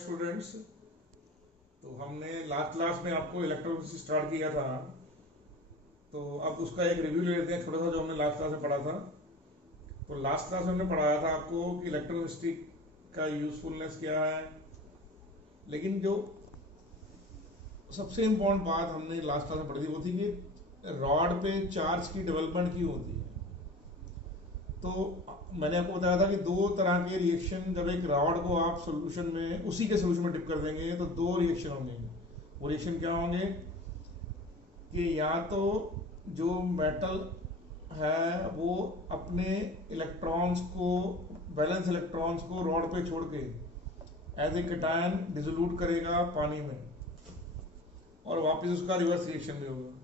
Students. तो हमने last class में आपको इलेक्ट्रोलिसिस स्टार्ट किया था, तो अब उसका एक रिव्यू ले लेते हैं छोटा सा, जो हमने लास्ट क्लास में पढ़ा था। तो लास्ट क्लास में हमने पढ़ाया था आपको कि इलेक्ट्रोलिसिस का यूजफुलनेस क्या है, लेकिन जो सबसे इम्पोर्टेंट बात हमने लास्ट क्लास में पढ़ी थी वो थी कि रॉड पे चार्ज की डेवलपमेंट क्यों होती है। तो मैंने आपको बताया था कि दो तरह के रिएक्शन, जब एक रॉड को आप सॉल्यूशन में उसी के सॉल्यूशन में डिप कर देंगे तो दो रिएक्शन होंगे। वो रिएक्शन क्या होंगे कि या तो जो मेटल है वो अपने इलेक्ट्रॉन्स को, बैलेंस इलेक्ट्रॉन्स को रॉड पे छोड़ के एज ए कैटायन डिसोल्यूट करेगा पानी में और वापस उसका रिवर्स रिएक्शन भी होगा।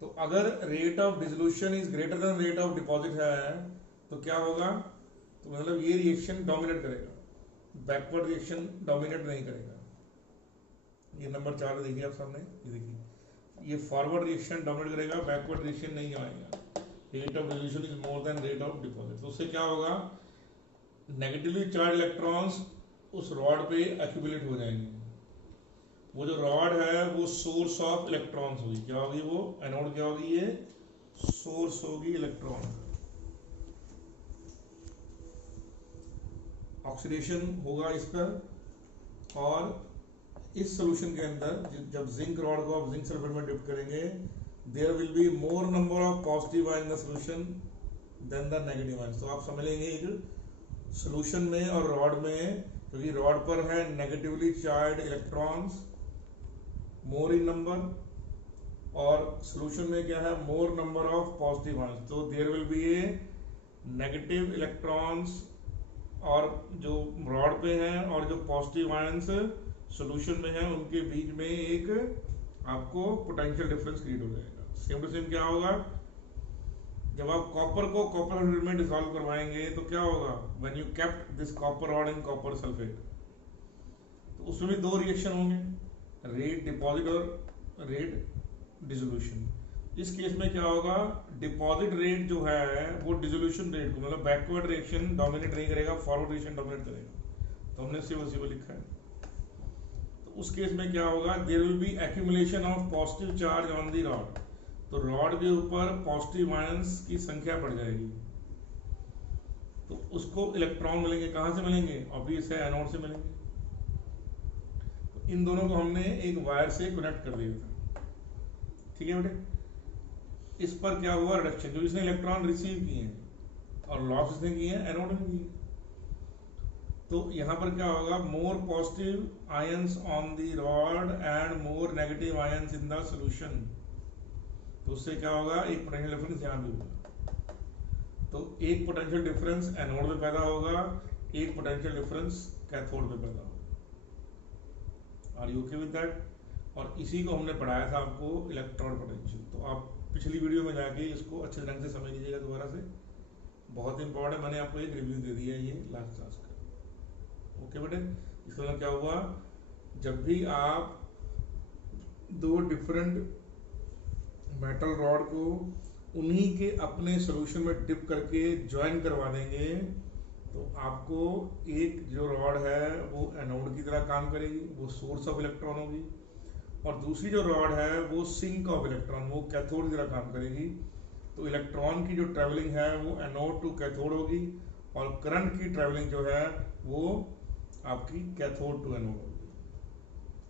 तो अगर rate of dissolution is greater than rate of deposit है तो क्या होगा, तो मतलब ये रिएक्शन डोमिनेट करेगा, बैकवर्ड रिएक्शन डोमिनेट नहीं करेगा। ये नंबर 4 देखिए आप सामने, ये देखिए, ये फॉरवर्ड रिएक्शन डोमिनेट करेगा, बैकवर्ड रिएक्शन नहीं आएगा। Rate of dissolution is more than rate of deposit. तो उससे क्या होगा, नेगेटिवली चार्ज इलेक्ट्रॉन्स उस रॉड पे एक्यूमुलेट हो जाएंगे। वो जो रॉड है वो सोर्स ऑफ इलेक्ट्रॉन्स होगी। क्या होगी वो, एनोड क्या होगी, ये सोर्स होगी इलेक्ट्रॉन। ऑक्सीडेशन होगा इस पर, और इस सॉल्यूशन के अंदर जब जिंक रॉड को आप जिंक सल्फेट में डिप करेंगे, there will be more number of positive ion in the solution than the negative ion. तो आप समझ लेंगे एक सॉल्यूशन में और रॉड में, क्योंकि रॉड पर है negatively charge electrons more in number, और सॉल्यूशन में क्या है, more number of positive ions. तो there will be a negative electrons और जो रॉड पे हैं और जो पॉजिटिव आयंस सॉल्यूशन में है, उनके बीच में एक आपको पोटेंशियल डिफरेंस क्रिएट हो जाएगा। सेम टू सेम क्या होगा, जब आप कॉपर को कॉपर सल्फेट में डिसॉल्व करवाएंगे तो क्या होगा, when you kept this copper rod in copper sulphate, तो उसमें भी दो रिएक्शन होंगे, रेट डिपॉजिट और रेट डिसोल्यूशन। इस केस में क्या होगा, डिपॉजिट रेट जो है वो डिसोल्यूशन रेट को, मतलब बैकवर्ड रिएक्शन डोमिनेट नहीं करेगा, फॉरवर्ड रिएक्शन डोमिनेट करेगा। तो हमने सिर्फ उसी को लिखा है। तो उस केस में क्या होगा, there will be accumulation of positive charge on the rod. तो रॉड के ऊपर पॉजिटिव आयंस की संख्या बढ़ जाएगी, तो उसको इलेक्ट्रॉन मिलेंगे। कहां से मिलेंगे, ऑब्वियस है एनोड से मिलेंगे। तो इन दोनों को हमने एक वायर से कनेक्ट कर दिया था, ठीक है बेटे। इस पर क्या हुआ, रिडक्शन, जो इसने इलेक्ट्रॉन रिसीव किए हैं और लॉस इसने किए हैं, एनोड ने किए। तो यहां पर क्या होगा, more positive ions on the rod and more negative ions in the solution. तो उससे क्या होगा, एक पोटेंशियल डिफरेंस यहां भी होगा। तो एक पोटेंशियल डिफरेंस एनोड में पैदा होगा, एक पोटेंशियल डिफरेंस कैथोड में पैदा होगा। Are you okay with that? और इसी को हमने पढ़ाया था आपको इलेक्ट्रॉन पोटेंशियल। तो आप पिछली वीडियो में जाके इसको अच्छे ढंग से समझ लीजिएगा दोबारा से, बहुत इंपॉर्टेंट है। मैंने आपको एक रिव्यू दे दिया है ये लास्ट क्लास का, ओके बेटे। इसका मतलब क्या हुआ, जब भी आप दो डिफरेंट मेटल रॉड को उन्हीं के अपने सॉल्यूशन में डिप करके ज्वाइन करवा देंगे, तो आपको एक जो रॉड है वो एनोड की तरह काम करेगी, वो सोर्स ऑफ इलेक्ट्रॉन होगी, और दूसरी जो रॉड है वो सिंक ऑफ इलेक्ट्रॉन, वो कैथोड की तरह काम करेगी। तो इलेक्ट्रॉन की जो ट्रेवलिंग है वो एनोड टू कैथोड होगी, और करंट की ट्रेवलिंग जो है वो आपकी कैथोड टू एनोड होगी।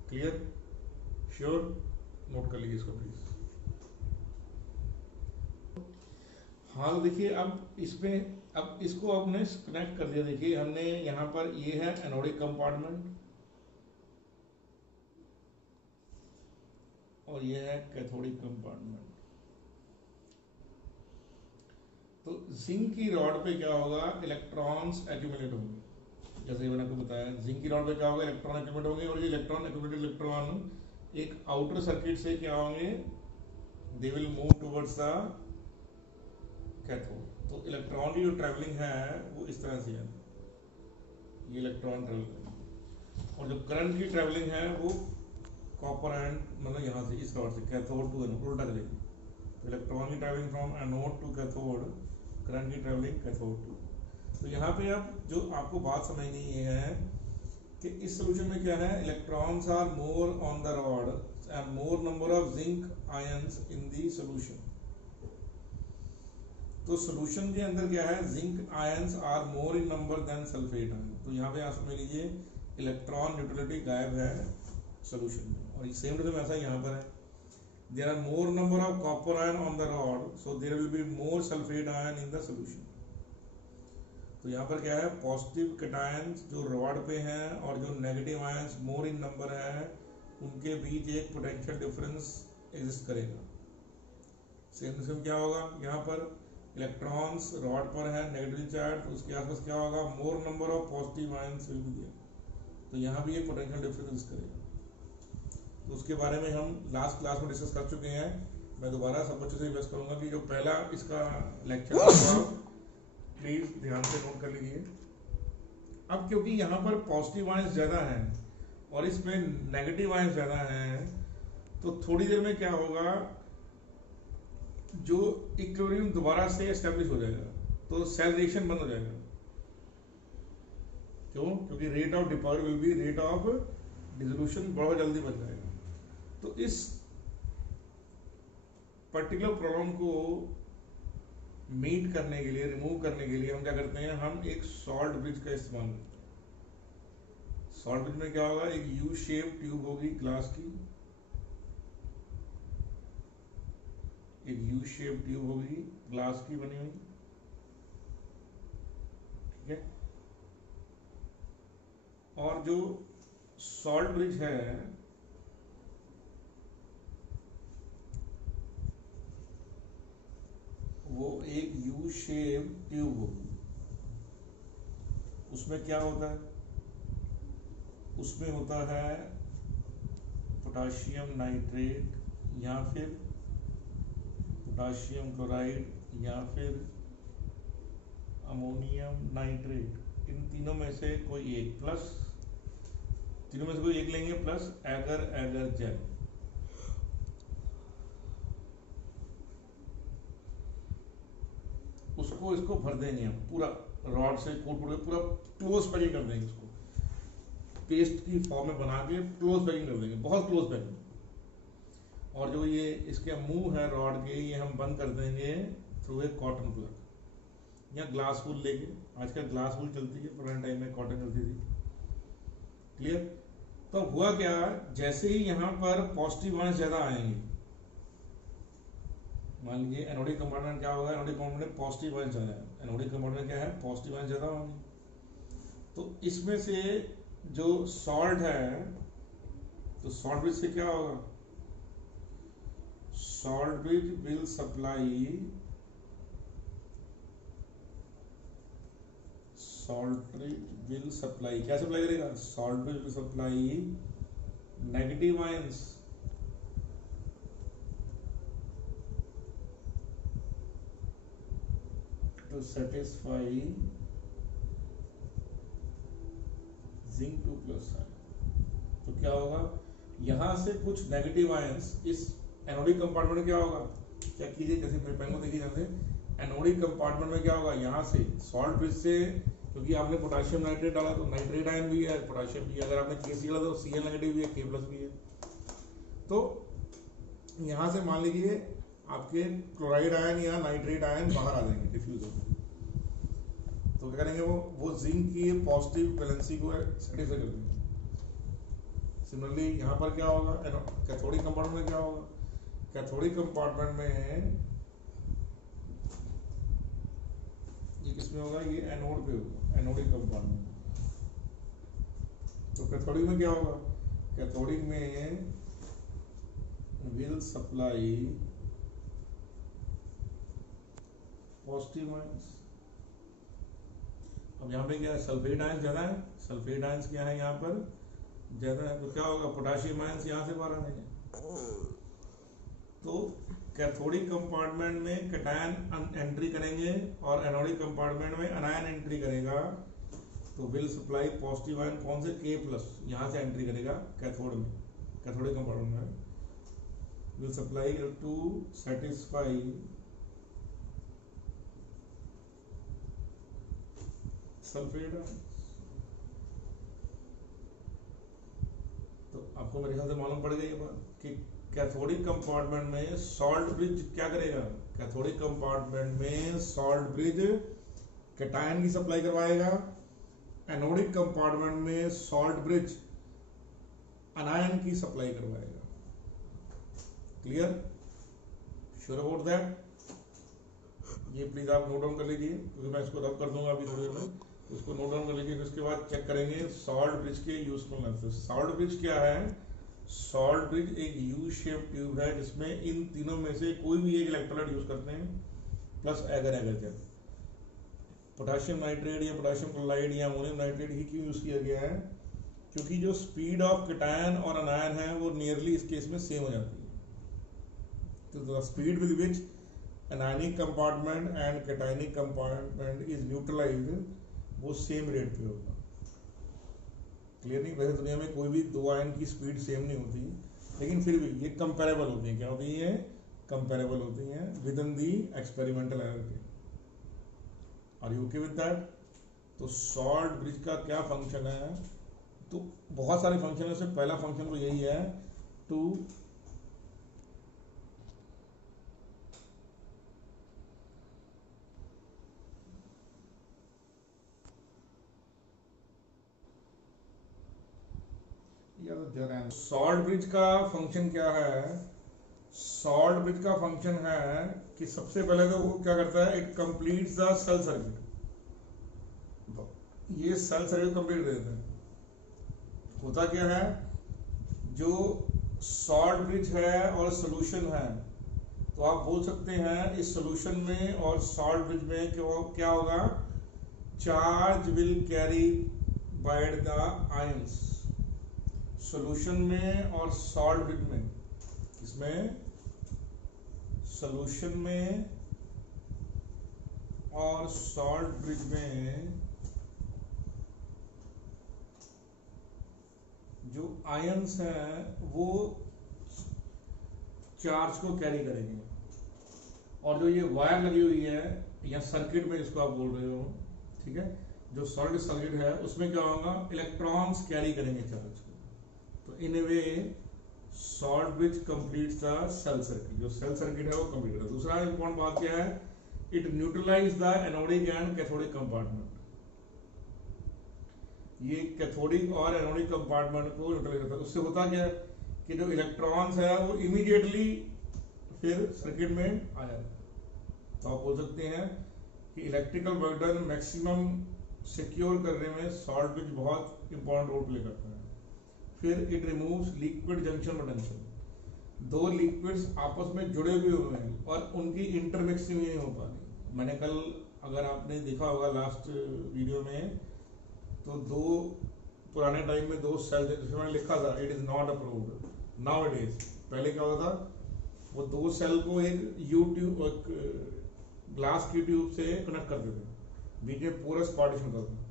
Clear, sure? नोट कर लीजिए इसको प्लीज। हाँ, तो देखिए अब इसमें, अब इसको आपने कनेक्ट कर दिया। देखिए हमने यहाँ पर, ये है एनोडिक कंपार्टमेंट और ये है कैथोडिक कंपार्टमेंट। तो जिंक की रॉड पे क्या होगा, इलेक्ट्रॉन्स एक्यूमुलेट होंगे। जैसे मैंने आपको बताया, जिंक की रॉड पे क्या होगा, इलेक्ट्रॉन एक्यूमुलेट होंगे, और ये इलेक्ट्रॉन एक्यूमुलेटेड इलेक्ट्रॉन एक आउटर सर्किट से क्या होंगे, they will move towards the cathode. तो इलेक्ट्रॉन की जो ट्रेवलिंग है वो इस तरह से है, ये इलेक्ट्रॉन ट्रेवलिंग, और जो करंट की ट्रेवलिंग है वो कॉपर एंड, मतलब यहाँ से इस रॉड से कैथोड टू एनोड उल्टा करेगी। तो इलेक्ट्रॉन की travelling from anode to cathode, current की ट्रेवलिंग कैथोड टू। तो यहाँ पे अब जो आपको बात समझनी है कि इस सोल्यूशन में क्या है, electrons are more on the rod and more number of zinc ions in the solution. तो सोल्यूशन के अंदर क्या है, zinc ions are more in number than sulphate ion. तो यहाँ पे आप समझ लीजिए इलेक्ट्रॉन न्यूट्रलिटी गायब है सोल्यूशन में, और सेम टू सेम ऐसा यहाँ पर है, there are more number of copper ion on the rod so there will be more sulphate ion in the solution. तो यहाँ पर क्या है, पॉजिटिव कैटायंस जो रॉड पे हैं और जो negative ions more in number है, उनके बीच एक पोटेंशियल डिफरेंस एग्जिस्ट करेगा। सेम टू सेम क्या होगा, यहाँ पर इलेक्ट्रॉन्स रॉड पर है नेगेटिव चार्ज, तो उसके आसपास क्या होगा, more number of positive ions will be there, तो यहाँ भी एक पोटेंशियल डिफरेंस करेगा। तो उसके बारे में हम लास्ट क्लास में डिस्कस कर चुके हैं। मैं दोबारा सब बच्चों से रिक्वेस्ट करूंगा कि जो पहला इसका लेक्चर होगा प्लीज ध्यान से नोट कर लीजिए। अब क्योंकि यहाँ पर पॉजिटिव आयंस ज्यादा हैं और इसमें नेगेटिव आयंस ज्यादा हैं, तो थोड़ी देर में क्या होगा, जो इक्विलिब्रियम दोबारा से एस्टेब्लिश हो जाएगा, तो सेल रिएक्शन बंद हो जाएगा। क्यों? क्योंकि rate of deposit will be rate of dissolution बहुत जल्दी बन जाएगा। तो इस पर्टिकुलर प्रॉब्लम को मीट करने के लिए, रिमूव करने के लिए हम क्या करते हैं, हम एक सॉल्ट ब्रिज का इस्तेमाल करते हैं। सॉल्ट ब्रिज में क्या होगा, एक यू शेप ट्यूब होगी ग्लास की, एक यू शेप ट्यूब होगी ग्लास की बनी हुई, ठीक है। और जो सॉल्ट ब्रिज है वो एक यू शेप ट्यूब होगी। उसमें क्या होता है, उसमें होता है पोटाशियम नाइट्रेट या फिर पोटाशियम क्लोराइड या फिर अमोनियम नाइट्रेट, इन तीनों में से कोई एक, प्लस तीनों में से कोई एक लेंगे, प्लस एगर एगर जेल। उसको इसको भर देंगे हम पूरा रॉड से कोट पूरा क्लोज पैकिंग कर देंगे, उसको पेस्ट की फॉर्म में बना के क्लोज पैकिंग कर देंगे, बहुत क्लोज पैकिंग। और जो ये इसके मुंह है रॉड के, ये हम बंद कर देंगे थ्रू ए कॉटन प्लग या ग्लास वूल लेके। आजकल ग्लास वूल चलती है, पुराने टाइम में कॉटन चलती थी। क्लियर? तो हुआ क्या, जैसे ही यहाँ पर पॉजिटिव आयंस ज्यादा आएंगे, मान लीजिए एनोडिक कंपार्टमेंट क्या होगा, एनोडिक कंपार्टमेंट में पॉजिटिव आयंस ज्यादा है, एनोडिक कंपार्टमेंट क्या है, पॉजिटिव आयंस ज्यादा होंगे। तो इसमें से जो सॉल्ट है, तो सॉल्ट ब्रिज से क्या होगा, salt bridge will supply, salt bridge will supply, क्या सप्लाई करेगा, salt bridge will supply negative ions to satisfy zinc 2+ ion. तो क्या होगा, यहां से कुछ नेगेटिव आयंस इस एनोडिक कंपार्टमेंट में क्या होगा, चेक कीजिए, जैसे पेन को देखिए, जैसे एनोडिक कंपार्टमेंट में क्या होगा, यहां से सॉल्ट ब्रिज से, क्योंकि आपने पोटाशियम नाइट्रेट डाला तो नाइट्रेट आयन भी है, पोटाशियम भी है, अगर आपने KCl डाला तो Cl नेगेटिव भी है, K+ भी है। तो यहां से मान लीजिए आपके क्लोराइड आयन या नाइट्रेट आयन बाहर आ जाएंगे, डिफ्यूज होंगे। तो क्या करेंगे, वो जिंक की पॉजिटिव वैलेंसी को सेटिस्फाई कर देंगे। सिमिलरली यहाँ पर क्या होगा, कैथोडिक कंपार्टमेंट में क्या होगा, कैथोडिक कंपार्टमेंट में ये किसमें होगा, ये एनोड पे होगा, एनोडिक कंपार्टमेंट। तो कैथोडिक में क्या होगा, कैथोडिक में विल सप्लाई पॉजिटिव आयंस। अब यहाँ पे क्या है, सल्फेट आयंस ज्यादा है, सल्फेट आयंस क्या है यहाँ पर ज्यादा है, तो क्या होगा, पोटाशियम आयंस यहाँ से बाहर आ जाएंगे। तो कैथोडिक कंपार्टमेंट में कैटायन एंट्री करेंगे और एनोडिक कंपार्टमेंट में अनायन एंट्री करेगा। तो विल सप्लाई पॉजिटिव आयन कौन से, K+ यहाँ से एंट्री करेगा कैथोड में, कैथोडिक कंपार्टमेंट में will supply to satisfy sulphate ions. आपको मेरे ख्याल से मालूम पड़ गई ये बात कि कैथोडिक कंपार्टमेंट में सॉल्ट ब्रिज क्या करेगा। कैथोडिक कंपार्टमेंट में सॉल्ट ब्रिज कैटायन की सप्लाई करवाएगा, एनोडिक कंपार्टमेंट में सॉल्ट ब्रिज अनायन की सप्लाई करवाएगा। Clear, sure about that? ये प्लीज आप नोट डाउन कर लीजिए क्योंकि मैं इसको रब कर दूंगा अभी थोड़ी देर में, उसको नोट डाउन कर लीजिए। फिर उसके बाद चेक करेंगे सॉल्ट ब्रिज के यूजफुलनेस। सॉल्ट ब्रिज क्या है? सॉल्ट ब्रिज एक यू शेप ट्यूब है जिसमें इन तीनों में से कोई भी एक इलेक्ट्रोलाइट यूज करते हैं प्लस एगर एगर जल। पोटेशियम नाइट्रेट या पोटेशियम क्लोराइड या अमोनियम नाइट्रेट ही क्यों यूज किया गया है? क्योंकि जो स्पीड ऑफ कैटायन और अनायन है वो नियरली इस केस में सेम हो जाती है। तो the speed with which anionic compartment and cationic compartment is neutralised वो सेम रेट पे होगा। क्लियर नहीं? वैसे दुनिया में कोई भी दो आयन की स्पीड सेम नहीं होती, लेकिन फिर भी ये कंपेरेबल होती है। क्या होती है? कंपेरेबल होती हैं with in the experimental error के। Are you okay with that? तो सॉल्ट ब्रिज का क्या फंक्शन है? तो बहुत सारे फंक्शन है, उससे पहला फंक्शन तो यही है टू सॉल्ट ब्रिज का फंक्शन क्या है? सॉल्ट ब्रिज का फंक्शन है कि सबसे पहले तो वो क्या करता है, it completes the cell circuit. ये सेल सर्किट कंप्लीट कर देता है। होता क्या है, जो सॉल्ट ब्रिज है और सोल्यूशन है, तो आप बोल सकते हैं इस सोल्यूशन में और सॉल्ट ब्रिज में क्या होगा, charge will carry by the ions. Solution में और सॉल्ट ब्रिज में, इसमें सोल्यूशन में और सॉल्ट ब्रिज में जो आयंस हैं वो चार्ज को कैरी करेंगे, और जो ये वायर लगी हुई है या सर्किट में जिसको आप बोल रहे हो, ठीक है, जो सॉलिड सर्किट है उसमें क्या होगा, इलेक्ट्रॉन्स कैरी करेंगे चार्ज को। तो in a way salt bridge completes the cell circuit. जो सेल सर्किट है वो कंप्लीट करता है। दूसरा इंपॉर्टेंट बात क्या है, it neutralise the anodic and cathodic compartment. ये कैथोडिक और एनोडिक कंपार्टमेंट को न्यूट्रलाइज करता है। उससे होता क्या है कि जो इलेक्ट्रॉन्स है वो इमीडिएटली फिर सर्किट में आ जाता है। तो आप बोल सकते हैं कि इलेक्ट्रिकल बर्डन मैक्सिमम सिक्योर करने में सॉल्ट ब्रिज बहुत इंपॉर्टेंट रोल प्ले करता है। फिर it removes liquid junction potential. दो लिक्विड्स आपस में जुड़े हुए हैं और उनकी इंटरमिक्सिंग नहीं हो पा रही। मैंने कल, अगर आपने देखा होगा लास्ट वीडियो में, तो दो पुराने टाइम में दो सेल, जिसमें मैंने लिखा था it is not approved now it is. पहले क्या होता था, वो दो सेल को एक यू ट्यूब, ग्लास की ट्यूब से कनेक्ट करते थे, बीच में पोरस पार्टीशन करते थे।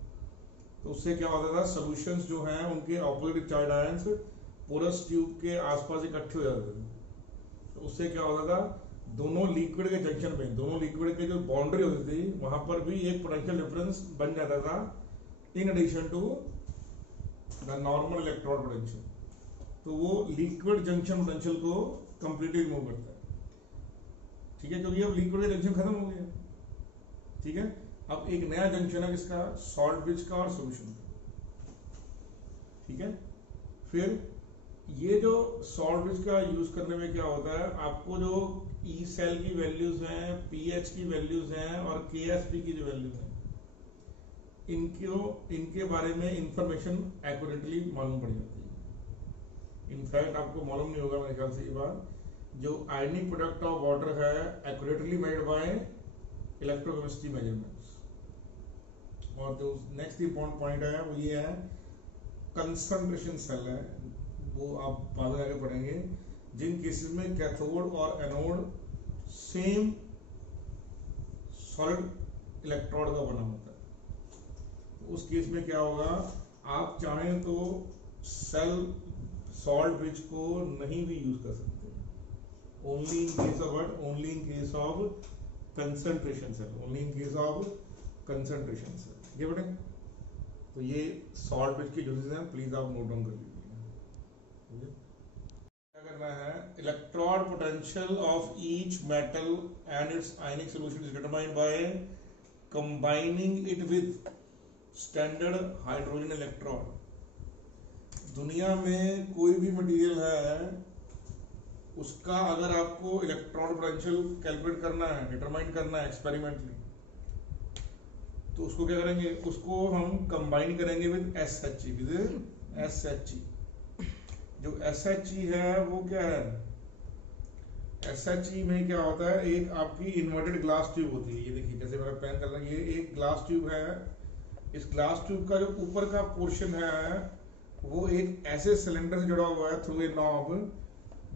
तो उससे क्या होता था, सॉल्यूशंस जो हैं उनके opposite charge ions porous tube के आसपास इकट्ठे हो जाते थे। तो उससे क्या होता था, दोनों लिक्विड के जंक्शन पे, दोनों लिक्विड के जो बाउंड्री होती थी वहां पर भी एक पोटेंशियल डिफरेंस बन जाता था, in addition to the normal electron potential. तो वो लिक्विड जंक्शन पोटेंशियल को कंप्लीटली रिमूव करता है, ठीक है, क्योंकि अब लिक्विड का जंक्शन खत्म हो गया, ठीक है। अब एक नया जंक्शन है किसका, सॉल्ट ब्रिज का और सोल्यूशन का, ठीक है। फिर ये जो सॉल्ट ब्रिज का यूज करने में क्या होता है, आपको जो ई सेल की वैल्यूज हैं, पीएच की वैल्यूज हैं और केएसपी की जो वैल्यूज हैं, इनके बारे में इंफॉर्मेशन एक्यूरेटली मालूम पड़ जाती है। इनफैक्ट आपको मालूम नहीं होगा मेरे ख्याल से ये बात, जो आयनिक प्रोडक्ट ऑफ वाटर है accurately measured by electrochemistry measurements. और जो नेक्स्ट इंपॉर्टेंट पॉइंट है वो ये है, कंसंट्रेशन सेल है, वो आप बाद में आगे पढ़ेंगे, जिन केसेस में कैथोड और एनोड सेम सॉलिड इलेक्ट्रोड का बना होता है। तो उस केस में क्या होगा, आप चाहें तो सेल सॉल्ट ब्रिज को नहीं भी यूज कर सकते, only in case of what, only in case of concentration cell, only in case of concentration cell, ठीक है बेटे। तो ये सॉल्ट ब्रिज की यूजेस हैं, प्लीज आप नोट डाउन कर लीजिए। क्या करना है, electron potential of each metal and its ionic solution is determined by combining it with standard hydrogen electrode. दुनिया में कोई भी मटेरियल है, उसका अगर आपको इलेक्ट्रॉन पोटेंशियल कैलकुलेट करना है, डिटरमाइन करना है एक्सपेरिमेंटली, तो उसको क्या करेंगे, उसको हम कंबाइन करेंगे विद SHE, विद SHE। जो SHE है वो क्या है, SHE में क्या होता है, एक आपकी इन्वर्टेड ग्लास ट्यूब होती है। ये देखिए जैसे मेरा पेन चल रहा है, ये एक ग्लास ट्यूब है। इस ग्लास ट्यूब का जो ऊपर का पोर्शन है वो एक ऐसे सिलेंडर से जुड़ा हुआ है through a knob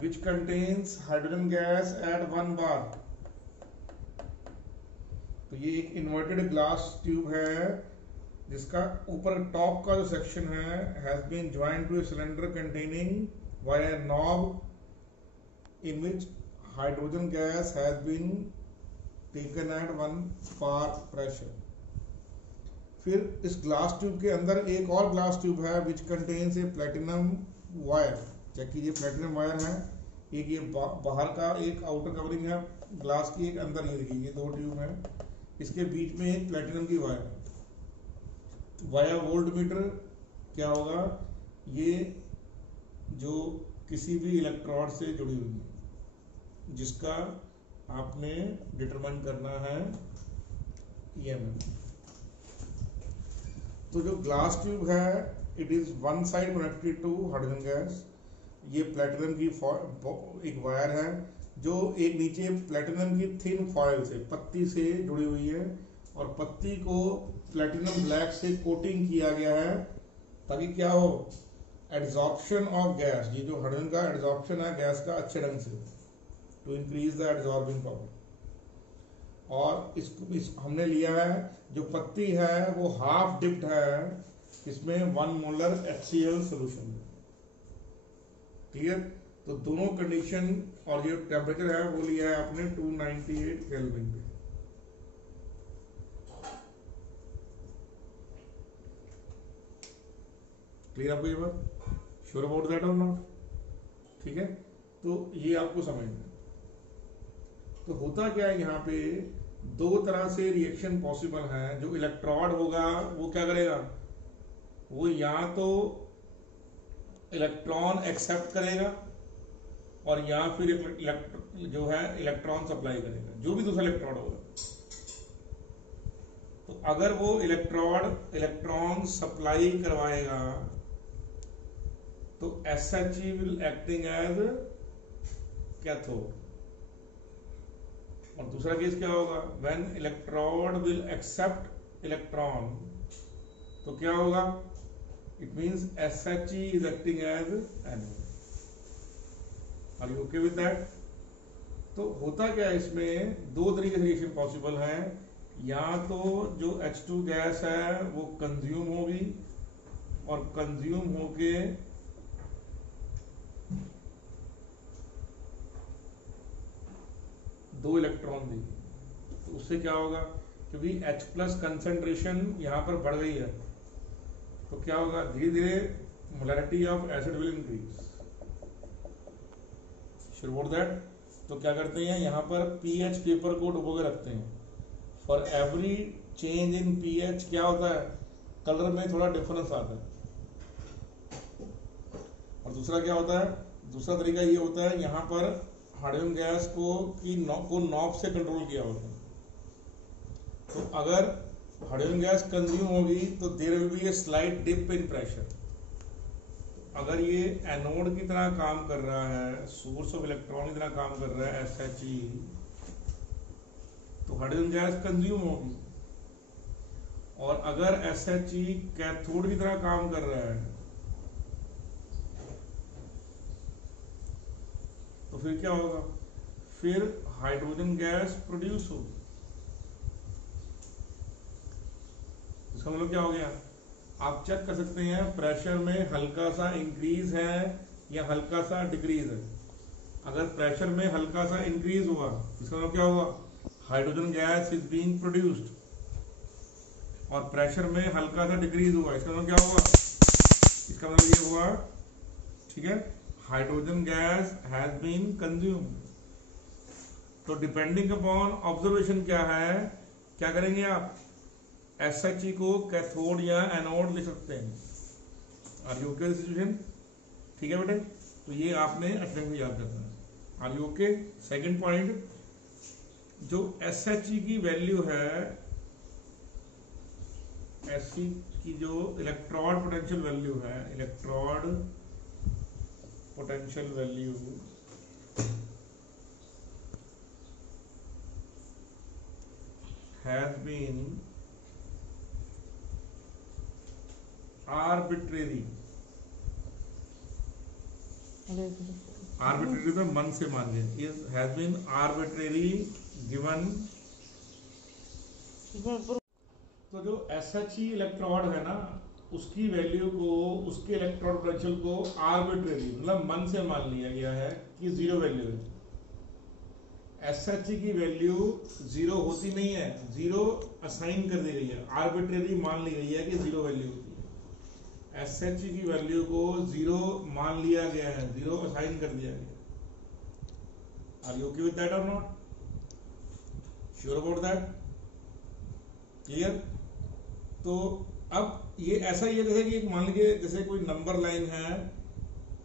which contains hydrogen gas at 1 bar। तो ये एक इन्वर्टेड ग्लास ट्यूब है जिसका ऊपर टॉप का जो सेक्शन है has been joined to a cylinder containing via knob in which hydrogen gas has been taken at 1 bar pressure. फिर इस ग्लास ट्यूब के अंदर एक और ग्लास ट्यूब है which contains a platinum wire. Check कीजिए, प्लेटिनम वायर है, एक ये बाहर का एक आउटर कवरिंग है ग्लास की, एक अंदर ये देखिए, ये दो ट्यूब है, इसके बीच में एक प्लेटिनम की वायर है। वाया वोल्ट मीटर क्या होगा, ये जो किसी भी इलेक्ट्रोड से जुड़ी हुई है जिसका आपने डिटरमाइन करना है EMF। तो जो ग्लास ट्यूब है it is one side connected to hydrogen gas. ये प्लेटिनम की एक वायर है जो एक नीचे प्लेटिनम की थिन फॉयल से, पत्ती से जुड़ी हुई है, और पत्ती को प्लेटिनम ब्लैक से कोटिंग किया गया है ताकि क्या हो, एड्सॉर्प्शन ऑफ गैस, ये जो हाइड्रोजन का एड्सॉर्प्शन है गैस का अच्छे ढंग से, टू इंक्रीज द एड्सॉर्बिंग पावर। और इस हमने लिया है जो पत्ती है वो हाफ डिप्ड है, इसमें 1 मोलर HCl सोल्यूशन है। क्लियर? तो दोनों कंडीशन और जो टेम्परेचर है वो लिया है आपने 298 केल्विन पे। क्लियर आपको ये बात? श्योर अबाउट दैट और नॉट? ठीक है, तो ये आपको समझना है। तो होता क्या है, यहाँ पे दो तरह से रिएक्शन पॉसिबल है। जो इलेक्ट्रोड होगा वो क्या करेगा, वो या तो इलेक्ट्रॉन एक्सेप्ट करेगा और या फिर जो है इलेक्ट्रॉन सप्लाई करेगा, जो भी दूसरा इलेक्ट्रोड होगा। तो अगर वो इलेक्ट्रॉन सप्लाई करवाएगा तो SHE will acting as cathode. और दूसरा केस क्या होगा, when electrode will accept electron, तो क्या होगा, it means SHE is acting as anode. Are you okay with that? तो होता क्या है, इसमें दो तरीके से रिएक्शन पॉसिबल है। या तो जो H2 गैस है वो कंज्यूम होगी और कंज्यूम होके दो इलेक्ट्रॉन देगी। तो उससे क्या होगा, क्योंकि H+ कंसेंट्रेशन यहां पर बढ़ गई है, तो क्या होगा, धीरे धीरे molarity of acid will increase. Sure about that? तो क्या करते हैं, यहाँ पर pH पेपर को डुबो के रखते हैं। For every change in pH क्या होता है, कलर में थोड़ा डिफरेंस आता है। और दूसरा क्या होता है, दूसरा तरीका ये होता है, यहाँ पर हाइड्रोजन गैस को नॉब से कंट्रोल किया होता है। तो अगर हाइड्रोजन गैस कंज्यूम होगी तो there will be a slight dip in pressure. अगर ये एनोड की तरह काम कर रहा है, सोर्स ऑफ इलेक्ट्रॉन की तरह काम कर रहा है SHE, तो हाइड्रोजन गैस कंज्यूम होगी। और अगर SHE कैथोड की तरह काम कर रहा है तो फिर क्या होगा, फिर हाइड्रोजन गैस प्रोड्यूस होगी। इसका मतलब क्या हो गया, आप चेक कर सकते हैं प्रेशर में हल्का सा इंक्रीज है या हल्का सा डिक्रीज है। अगर प्रेशर में हल्का सा इंक्रीज हुआ, इसका मतलब क्या होगा, hydrogen gas is being produced. और प्रेशर में हल्का सा डिक्रीज हुआ, इसका मतलब क्या होगा, इसका मतलब ये हुआ, ठीक है, hydrogen gas has been consumed. तो डिपेंडिंग अपॉन ऑब्जर्वेशन क्या है, क्या करेंगे आप, SHE को कैथोड या एनोड लिख सकते हैं। Are you okay situation? ठीक है बेटे, तो ये आपने अटेम्प्ट में याद करना है। Are you okay? Second point, जो SHE की वैल्यू है, SHE की जो इलेक्ट्रॉड पोटेंशियल वैल्यू है, electrode potential value has been arbitrary तो मन से मान लिया, has been arbitrary given। तो जो SHE इलेक्ट्रोड है ना, उसकी वैल्यू को, उसके इलेक्ट्रॉड पोटेंशियल को आर्बिट्रेरी मतलब मन से मान लिया गया है कि जीरो वैल्यू है। SHE की वैल्यू जीरो होती नहीं है, जीरो असाइन कर दी गई है, आर्बिट्रेरी मान ली गई है कि जीरो वैल्यू होती है। SHE की वैल्यू को जीरो मान लिया गया है, जीरो असाइन कर दिया गया। Are you okay with that और not? Sure about that? Clear? तो अब ये ऐसा ही है जैसे कि मान लीजिए जैसे कोई नंबर लाइन है,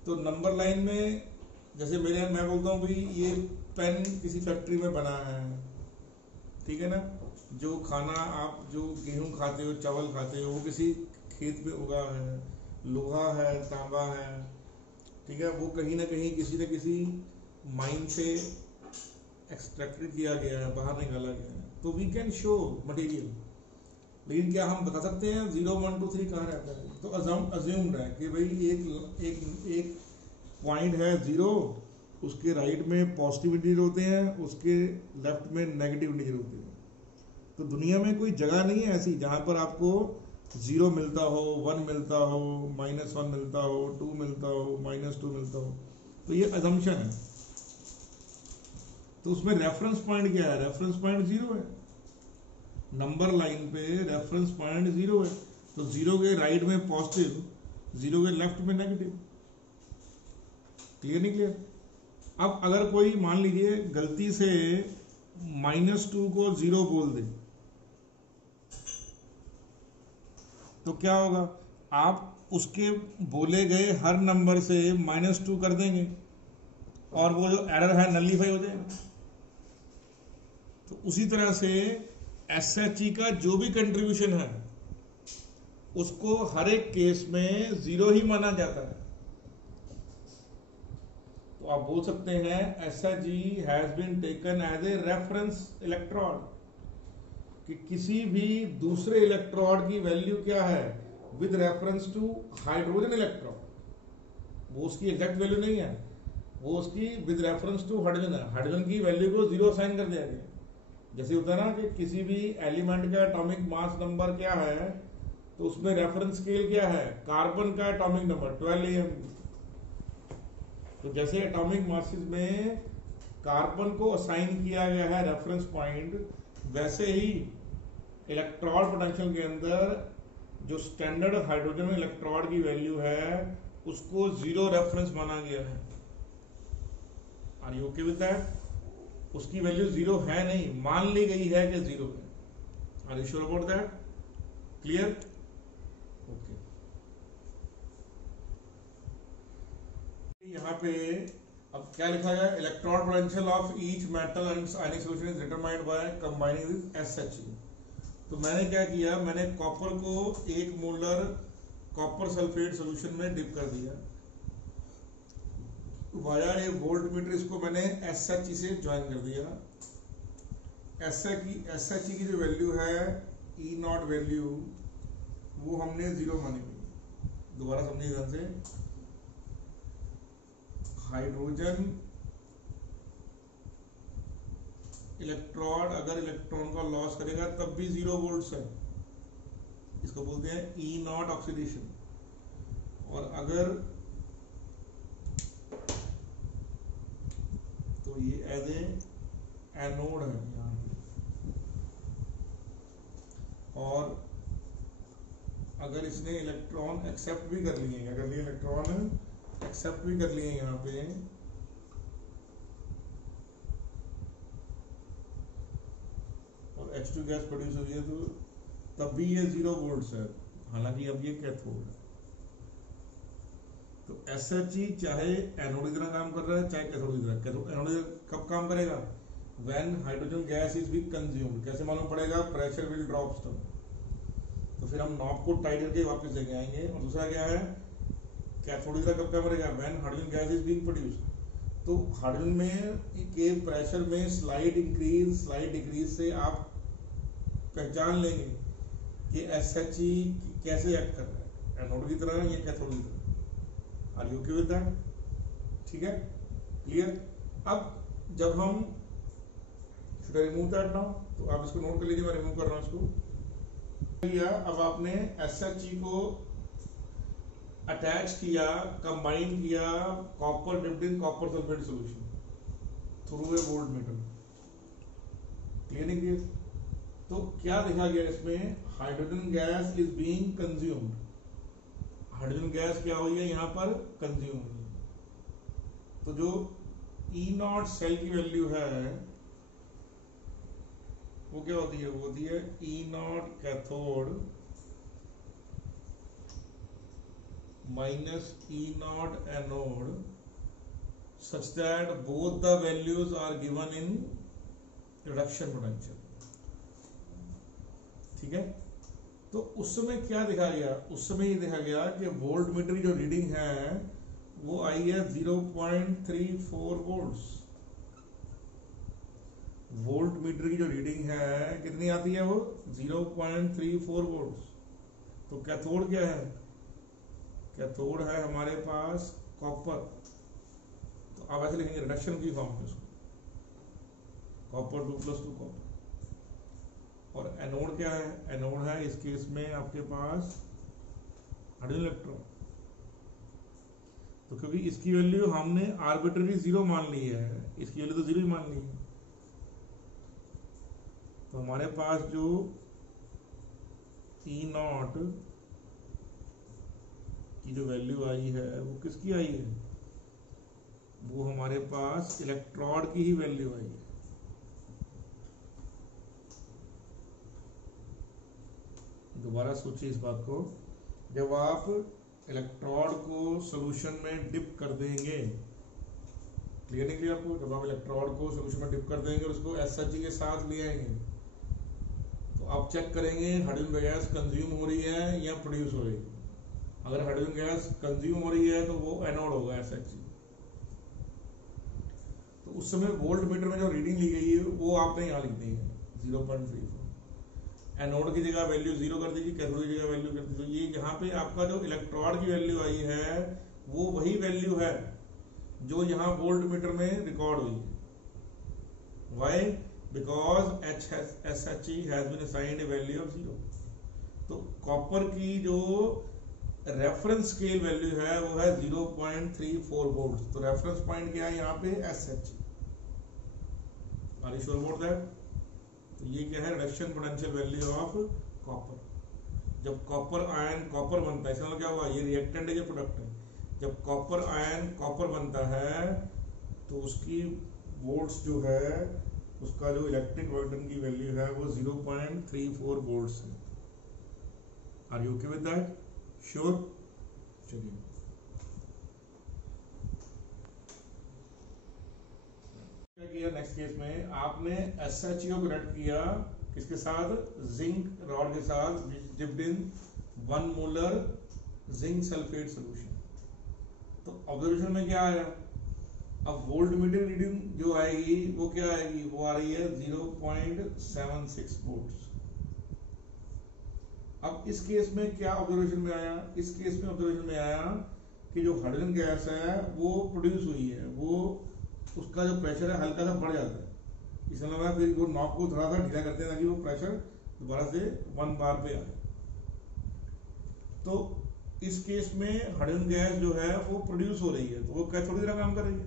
तो नंबर लाइन में जैसे मैं बोलता हूँ भाई ये पेन किसी फैक्ट्री में बना है, ठीक है ना, जो खाना आप जो गेहूं खाते हो, चावल खाते हो, वो किसी खेत में उगा है, लोहा है, तांबा है, ठीक है, वो कहीं ना कहीं किसी न किसी माइन से एक्सट्रैक्टेड किया गया है, बाहर निकाला गया है, तो वी कैन शो मटेरियल। लेकिन क्या हम बता सकते हैं 0 1 2 3 कहाँ रहता है? तो अज्यूम्ड है कि भाई एक पॉइंट है 0, उसके राइट में पॉजिटिव इंटीजर होते हैं, उसके लेफ्ट में नेगेटिव इंटीजर होते हैं। तो दुनिया में कोई जगह नहीं है ऐसी जहां पर आपको 0 मिलता हो, 1 मिलता हो, -1 मिलता हो, 2 मिलता हो, -2 मिलता हो। तो ये अजम्पशन है। तो उसमें रेफरेंस पॉइंट क्या है? रेफरेंस पॉइंट 0 है। नंबर लाइन पे रेफरेंस पॉइंट 0 है, तो 0 के राइट में पॉजिटिव, 0 के लेफ्ट में नेगेटिव। क्लियर नहीं क्लियर? अब अगर कोई मान लीजिए गलती से -2 को 0 बोल दे, तो क्या होगा? आप उसके बोले गए हर नंबर से -2 कर देंगे और वो जो एरर है नलीफाई हो जाएगा। तो उसी तरह से SHE का जो भी कंट्रीब्यूशन है उसको हर एक केस में 0 ही माना जाता है। तो आप बोल सकते हैं SHE has been taken as a reference electrode, कि किसी भी दूसरे इलेक्ट्रोड की वैल्यू क्या है with reference to hydrogen electrode. वो उसकी एग्जैक्ट वैल्यू नहीं है, वो उसकी विद रेफरेंस टू हाइड्रोजन है। हाइड्रोजन की वैल्यू को 0 असाइन कर दिया गया। जैसे होता है ना कि किसी भी एलिमेंट का एटॉमिक मास नंबर क्या है, तो उसमें रेफरेंस स्केल क्या है? कार्बन का एटॉमिक नंबर 12 AM। तो जैसे एटॉमिक मासेस में कार्बन को असाइन किया गया है रेफरेंस पॉइंट, वैसे ही इलेक्ट्रॉड पोटेंशियल के अंदर जो स्टैंडर्ड हाइड्रोजन इलेक्ट्रॉड की वैल्यू है उसको 0 रेफरेंस माना गया है। Are you okay with that? उसकी वैल्यू 0 है नहीं, मान ली गई है कि 0 है। Are you sure about that? Clear? Okay. यहाँ पे अब क्या लिखा गया? Electron potential of each metal and ionic solution is determined by combining with SHE। तो मैंने क्या किया, मैंने कॉपर को 1 मोलर कॉपर सल्फेट सॉल्यूशन में डिप कर दिया, वाया ए वोल्ट मीटर, इसको मैंने SHE से ज्वाइन कर दिया। SHE की जो वैल्यू है E0 वैल्यू, वो हमने 0 मानी हुई। दोबारा समझिए ध्यान से, हाइड्रोजन इलेक्ट्रॉन अगर इलेक्ट्रॉन का लॉस करेगा तब भी 0 वोल्ट्स है, इसको बोलते हैं E0 ऑक्सीडेशन। और अगर तो ये एज ए एनोड है यहाँ पे, और अगर इसने इलेक्ट्रॉन एक्सेप्ट भी कर लिए, क्या कर लिए? इलेक्ट्रॉन एक्सेप्ट भी कर लिए यहाँ पे, और H2 गैस प्रोड्यूस हुई है, तो तब भी ये 0 वोल्ट है, हालांकि अब ये कैथोड है। तो SHE चाहे एनोड की तरह काम कर रहा है चाहे कैथोड की तरह। कैथोड एनोड कब काम करेगा? When hydrogen gas is being consumed. कैसे मालूम पड़ेगा? प्रेशर विल ड्रॉप स्टम। तो फिर हम नॉब को टाइट करके वापस लेके आएंगे। और दूसरा क्या है, कैथोड की तरह कब काम करेगा? When hydrogen gas is being produced. तो हाइड्रोजन में के प्रेशर में स्लाइड इंक्रीज स्लाइड डिक्रीज से आप पहचान लेंगे कि SHE कैसे एक्ट कर रहा है, एनोड की तरह या कैथोड की तरह। Are you okay with that? ठीक है, क्लियर। अब जब हम should I remove that now, तो आप इसको नोट कर लीजिए, मैं रिमूव कर रहा हूं इसको। अब आपने SHE को अटैच किया, कंबाइन किया copper dipped in copper sulphate solution through a volt meter. Clear नहीं क्लियर? तो क्या देखा गया इसमें? Hydrogen gas is being consumed. Hydrogen gas क्या हुई है यहाँ पर? कंज्यूम हुई है। तो जो E0 सेल की वैल्यू है वो क्या होती है? वो होती है E0 cathode minus E0 anode, such that both the values are given in reduction potential. ठीक है, तो उस समय क्या देखा गया? उस समय ये देखा गया कि वोल्ट मीटर की जो रीडिंग है वो आई है 0.34 वोल्ट्स। वोल्ट मीटर की जो रीडिंग है कितनी आती है? वो 0.34 वोल्ट्स। तो कैथोड क्या है? कैथोड है हमारे पास कॉपर। तो आप ऐसे लिखेंगे रिडक्शन की फॉर्म में उसको, कॉपर 2+2 कॉपर। और एनोड क्या है? एनोड है इस केस में आपके पास हाइड्रोजन इलेक्ट्रॉन। तो क्योंकि इसकी वैल्यू हमने आर्बिट्ररी 0 मान ली है, इसकी वैल्यू तो 0 ही मान ली है, तो हमारे पास जो E0 की जो वैल्यू आई है वो किसकी आई है? वो हमारे पास इलेक्ट्रोड की ही वैल्यू आई है। दोबारा सोचिए इस बात को, जब आप इलेक्ट्रोड को सॉल्यूशन में डिप कर देंगे, क्लियर नहीं क्लियर आपको? जब आप इलेक्ट्रोड को सॉल्यूशन में डिप कर देंगे और उसको SHE के साथ ले आएंगे, तो आप चेक करेंगे हाइड्रोजन गैस कंज्यूम हो रही है या प्रोड्यूस हो रही है। अगर हाइड्रोजन गैस कंज्यूम हो रही है तो वो एनोड होगा SHE। तो उस समय वोल्ट मीटर में जो रीडिंग ली गई है वो आपने यहाँ लिख दी है 0.34। एनोड की जगह वैल्यू 0 कर दीजिए, कैथोड की जगह वैल्यू कर दीजिए। ये यहाँ पे आपका जो इलेक्ट्रोड की वैल्यू आई है वो वही वैल्यू है जो यहाँ वोल्ट मीटर में रिकॉर्ड हुई है। Why? Because SHE has been assigned a value of 0। तो कॉपर की जो रेफरेंस स्केल वैल्यू है वो है 0.34 वोल्ट। तो रेफरेंस पॉइंट क्या है यहाँ पे? SHE। Are you sure about that? तो ये क्या है? Reduction potential value of copper. जब कॉपर आयन कॉपर बनता है, इसका मतलब क्या हुआ? ये रिएक्टेंट है, ये प्रोडक्ट है। जब कॉपर आयन कॉपर बनता है तो उसकी वोल्ट्स जो है, उसका जो इलेक्ट्रिक बर्डन की वैल्यू है वो 0.34 वोल्ट्स है। Are you okay with that? Sure? चलिए किया नेक्स्ट केस में आपने SHE को कनेक्ट किया किसके साथ? जिंक रॉड के साथ, dipped in 1 molar zinc sulphate solution. तो ऑब्जर्वेशन में क्या आया? अब वोल्ट मीटर रीडिंग जो आएगी वो क्या आएगी? वो आ रही है 0.76 वोल्ट्स। अब इस केस में क्या ऑब्जर्वेशन में आया? इस केस में ऑब्जर्वेशन में आया कि जो हाइड्रोजन गैस है वो प्रोड्यूस हुई है, वो उसका जो प्रेशर है हल्का सा बढ़ जाता है। इसलिए लगा फिर वो नॉब को थोड़ा सा ढीला करते हैं ताकि वो प्रेशर दोबारा से 1 बार पे आए। तो इस केस में हाइड्रोजन गैस जो है वो प्रोड्यूस हो रही है, तो वो कैथोड की तरह काम कर रही है।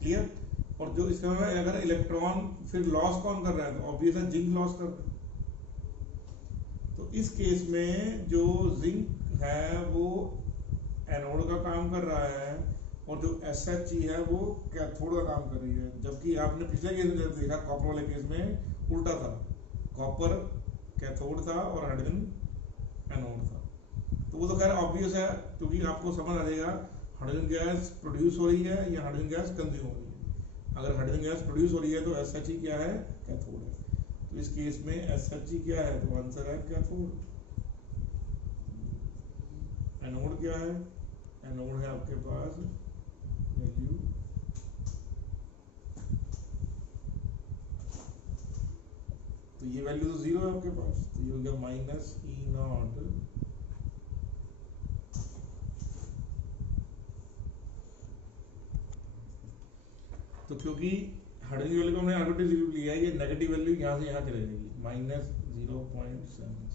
क्लियर? और जो इसका अगर इलेक्ट्रॉन फिर लॉस कौन कर रहा है? तो ऑब्वियस है जिंक लॉस कर रहा है। तो इस केस में जो जिंक है वो एनोड का काम कर रहा है और जो SHE है वो कैथोड का काम कर रही है। जबकि आपने पिछले केस में देखा, कॉपर वाले केस में उल्टा था, कॉपर कैथोड था और हाइड्रोजन एनोड था। तो वो तो खैर ऑब्वियस है, क्योंकि आपको समझ आ जाएगा हाइड्रोजन गैस प्रोड्यूस हो रही है या हाइड्रोजन गैस कंज्यूम हो रही है। अगर हाइड्रोजन गैस प्रोड्यूस हो रही है तो SHE क्या है, कैथोड है। तो इस केस में SHE क्या है, तो आंसर है कैथोड। एनोड क्या है, एनोड है आपके पास वैल्यू तो ये वैल्यू तो 0 है आपके पास, तो ये हो गया माइनस E0। तो क्योंकि हाइड्रोजन वैल्यू को हमने आर्बिट्रेरी लिया है, ये नेगेटिव वैल्यू यहाँ से यहाँ चले जाएगी, माइनस 0.7।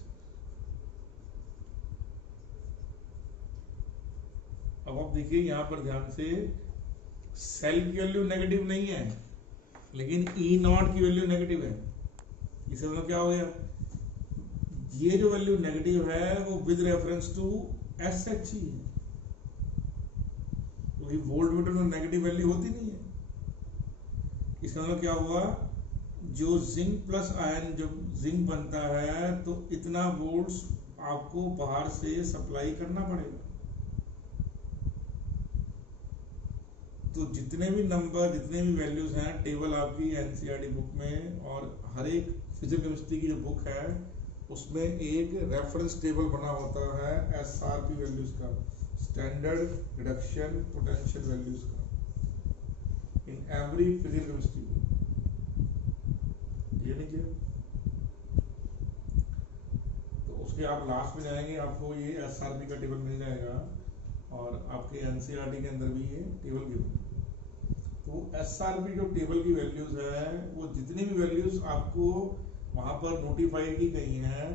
अब आप देखिए यहाँ पर ध्यान से, सेल की वैल्यू नेगेटिव नहीं है लेकिन E0 की वैल्यू नेगेटिव है। इससे मतलब क्या हो गया, ये जो वैल्यू नेगेटिव है वो विद रेफरेंस टू SHE है, क्योंकि वोल्टमीटर में नेगेटिव वैल्यू होती नहीं है। इसका मतलब क्या हुआ, जो जिंक प्लस आयन जब जिंक बनता है तो इतना वोल्ट्स आपको बाहर से सप्लाई करना पड़ेगा। तो जितने भी नंबर, जितने भी वैल्यूज हैं, टेबल आपकी NCERT बुक में और हर एक फिजिकल केमिस्ट्री की जो बुक है उसमें एक रेफरेंस टेबल बना होता है SRP वैल्यूज का, स्टैंडर्ड रिडक्शन पोटेंशियल वैल्यूज का, in every physical chemistry book. ये नहीं क्लियर? तो उसके आप लास्ट में जाएंगे, आपको ये SRP का टेबल मिल जाएगा और आपके NCERT के अंदर भी ये टेबल गिवन। तो SRP जो टेबल की वैल्यूज है, वो जितनी भी वैल्यूज आपको वहां पर नोटिफाई की गई हैं,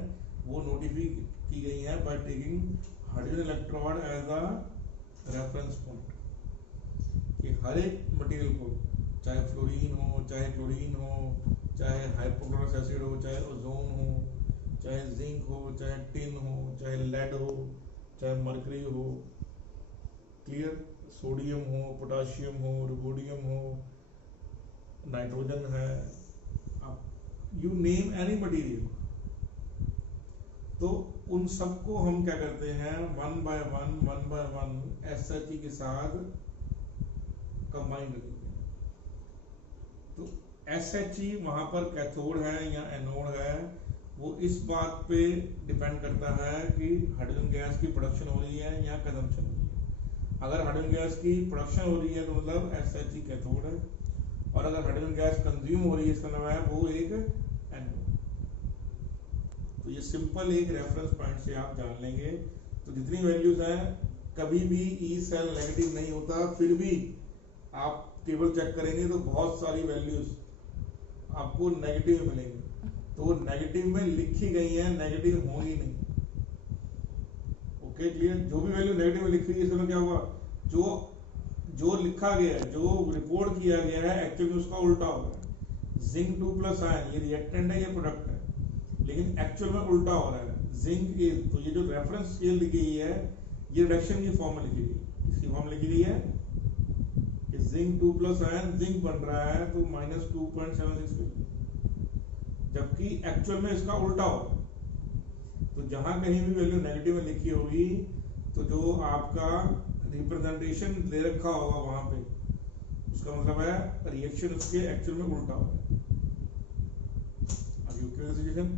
वो नोटिफाई की गई हैं by taking hydrogen electrode as a reference point. कि हर एक मटेरियल को, चाहे फ्लोरीन हो, चाहे क्लोरीन हो, चाहे हाइपोक्लोरस एसिड हो, चाहे ओजोन हो, चाहे जिंक हो, चाहे टिन हो, चाहे लेड हो, चाहे मर्करी हो, क्लियर, सोडियम हो, पोटाशियम हो, रुबोडियम हो, नाइट्रोजन है, यू नेम एनी मटेरियल, तो उन सबको हम क्या करते हैं, वन बाय वन SHE के साथ कंबाइन कर देते हैं। तो SHE वहां पर कैथोड है या एनोड है, वो इस बात पे डिपेंड करता है कि हाइड्रोजन गैस की प्रोडक्शन हो रही है या कंजम्पशन हो रही है। अगर हाइड्रोजन गैस की प्रोडक्शन हो रही है तो मतलब SHE कैथोड है, और अगर हाइड्रोजन गैस कंज्यूम हो रही है इसका मतलब है वो एक एनोड। तो ये सिंपल एक रेफरेंस पॉइंट से आप जान लेंगे। तो जितनी वैल्यूज हैं, कभी भी ई सेल नेगेटिव नहीं होता, फिर भी आप टेबल चेक करेंगे तो बहुत सारी वैल्यूज आपको नेगेटिव मिलेंगी। तो वो नेगेटिव में लिखी गई है, नेगेटिव होंगी नहीं। Okay clear? जो भी वैल्यू नेगेटिव में लिखी गई इसमें क्या हुआ, जो लिखा गया है, जो रिपोर्ट किया गया है, एक्चुअली उसका उल्टा होगा। जिंक 2+ आयन, ये रिएक्टेंट है, ये प्रोडक्ट है, लेकिन एक्चुअल में उल्टा हो रहा है। जिंक इज, तो ये जो रेफरेंस स्केल लिखी गई है ये रिडक्शन की फॉर्म में लिखी गई। इसकी फॉर्म लिखी गई है कि जिंक 2+ आयन जिंक बन रहा है तो -2.76, जबकि एक्चुअल में इसका उल्टा होगा। तो जहां कहीं भी वैल्यू नेगेटिव में लिखी होगी तो जो आपका रिप्रेजेंटेशन दे रखा होगा वहां पे, उसका मतलब है रिएक्शन उसके एक्चुअल में उल्टा होगा। Are you clear?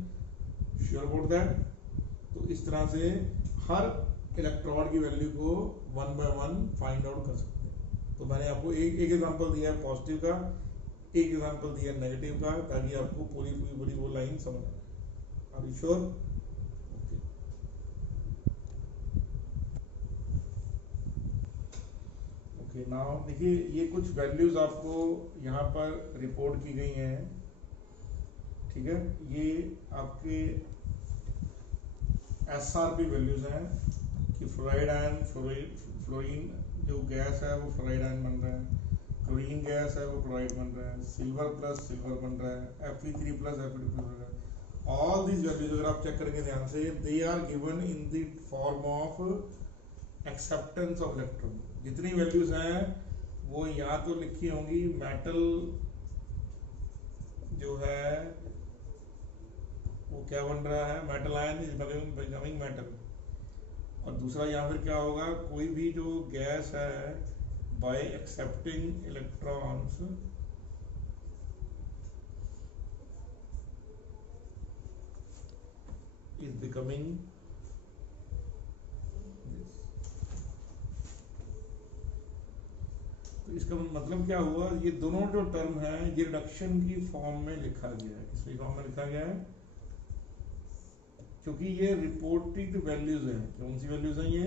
Sure about that? तो इस तरह से हर इलेक्ट्रॉन की वैल्यू को 1 by 1 फाइंड आउट कर सकते हैं। तो मैंने आपको एक एग्जांपल दिया है पॉजिटिव का, एक एग्जांपल दिया नेगेटिव का, ताकि आपको पूरी वो लाइन समझ आए। Are you sure? Okay now देखिए, ये कुछ वैल्यूज आपको यहाँ पर रिपोर्ट की गई हैं, ठीक है? ये आपके SRP वैल्यूज हैं कि फ्लोराइड आयन, फ्लोरीन जो गैस है वो फ्लोराइड आयन बन रहा है, क्लोरीन गैस है वो क्लोराइड बन रहा है, सिल्वर प्लस सिल्वर बन रहा है, Fe3 प्लस Fe2 बन रहा है। ऑल दीज वैल्यूज अगर आप चेक करेंगे ध्यान से, they are given in the form of acceptance of electron. जितनी वैल्यूज हैं वो या तो लिखी होंगी मेटल जो है वो क्या बन रहा है, metal ion is becoming metal, और दूसरा या फिर क्या होगा, कोई भी जो गैस है bye accepting electrons is becoming, तो इसका मतलब क्या हुआ, ये दोनों जो टर्म है ये रिडक्शन की फॉर्म में लिखा गया है। किस फॉर्म में लिखा गया है, क्योंकि ये रिपोर्टेड वैल्यूज हैं। कौन सी वैल्यूज हैं ये,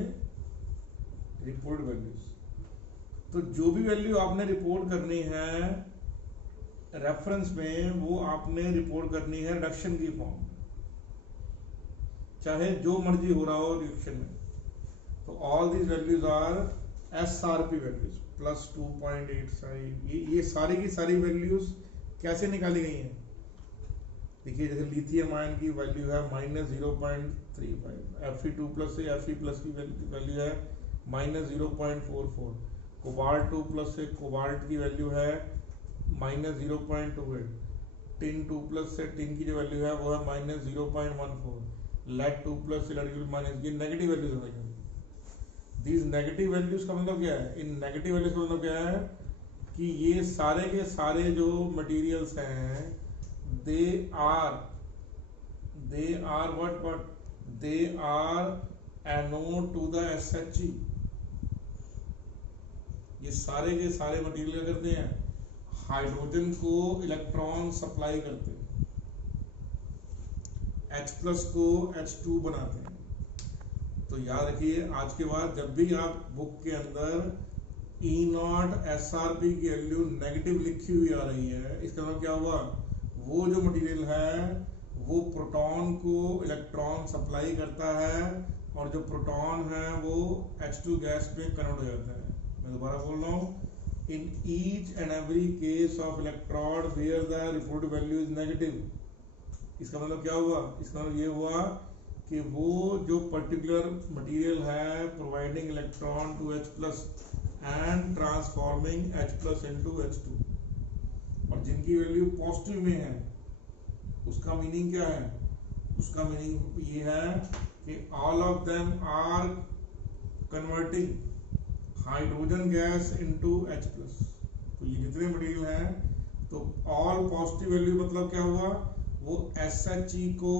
रिपोर्ट वैल्यूज। तो जो भी वैल्यू आपने रिपोर्ट करनी है रेफरेंस में, वो आपने रिपोर्ट करनी है रिडक्शन की फॉर्म में, चाहे जो मर्जी हो रहा हो रिएक्शन में। तो all these values are SRP values plus 2.85। ये सारी की सारी वैल्यूज कैसे निकाली गई हैं, देखिए जैसे लिथियम आयन की वैल्यू है -0.35, Fe2 प्लस से Fe प्लस की वैल्यू है -0.44, कोबाल्ट 2 प्लस से कोबाल्ट की वैल्यू है -0.28, टिन 2 प्लस से टिन की जो वैल्यू है वो है -0.14, लेड 2 प्लस से लेड की माइनस, ये नेगेटिव वैल्यूज है। दीज नेगेटिव वैल्यूज का मतलब क्या है, इन नेगेटिव वैल्यूज का मतलब क्या है कि ये सारे के सारे जो मटेरियल्स हैं they are what they are anode to the SHE। ये सारे के सारे मटेरियल क्या करते हैं, हाइड्रोजन को इलेक्ट्रॉन सप्लाई करते हैं, H+ को H2 बनाते हैं। तो याद रखिए आज के बाद जब भी आप बुक के अंदर E0 SRP की वैल्यू नेगेटिव लिखी हुई आ रही है, इसका मतलब क्या हुआ, वो जो मटेरियल है वो प्रोटॉन को इलेक्ट्रॉन सप्लाई करता है, और जो प्रोटॉन है वो H2 गैस में कन्वर्ट हो जाता है। मैं दोबारा बोल रहा हूँ, in each and every case of electron where the reported value is negative. इसका मतलब क्या हुआ, इसका मतलब ये हुआ कि वो जो पर्टिकुलर मटेरियल है providing electron to H+ and transforming H+ into H2, और जिनकी वैल्यू पॉजिटिव में है उसका मीनिंग क्या है, उसका मीनिंग ये है कि all of them are converting hydrogen gas into H+। तो ये जितने मटेरियल हैं तो ऑल पॉजिटिव वैल्यू मतलब क्या हुआ, वो SHE को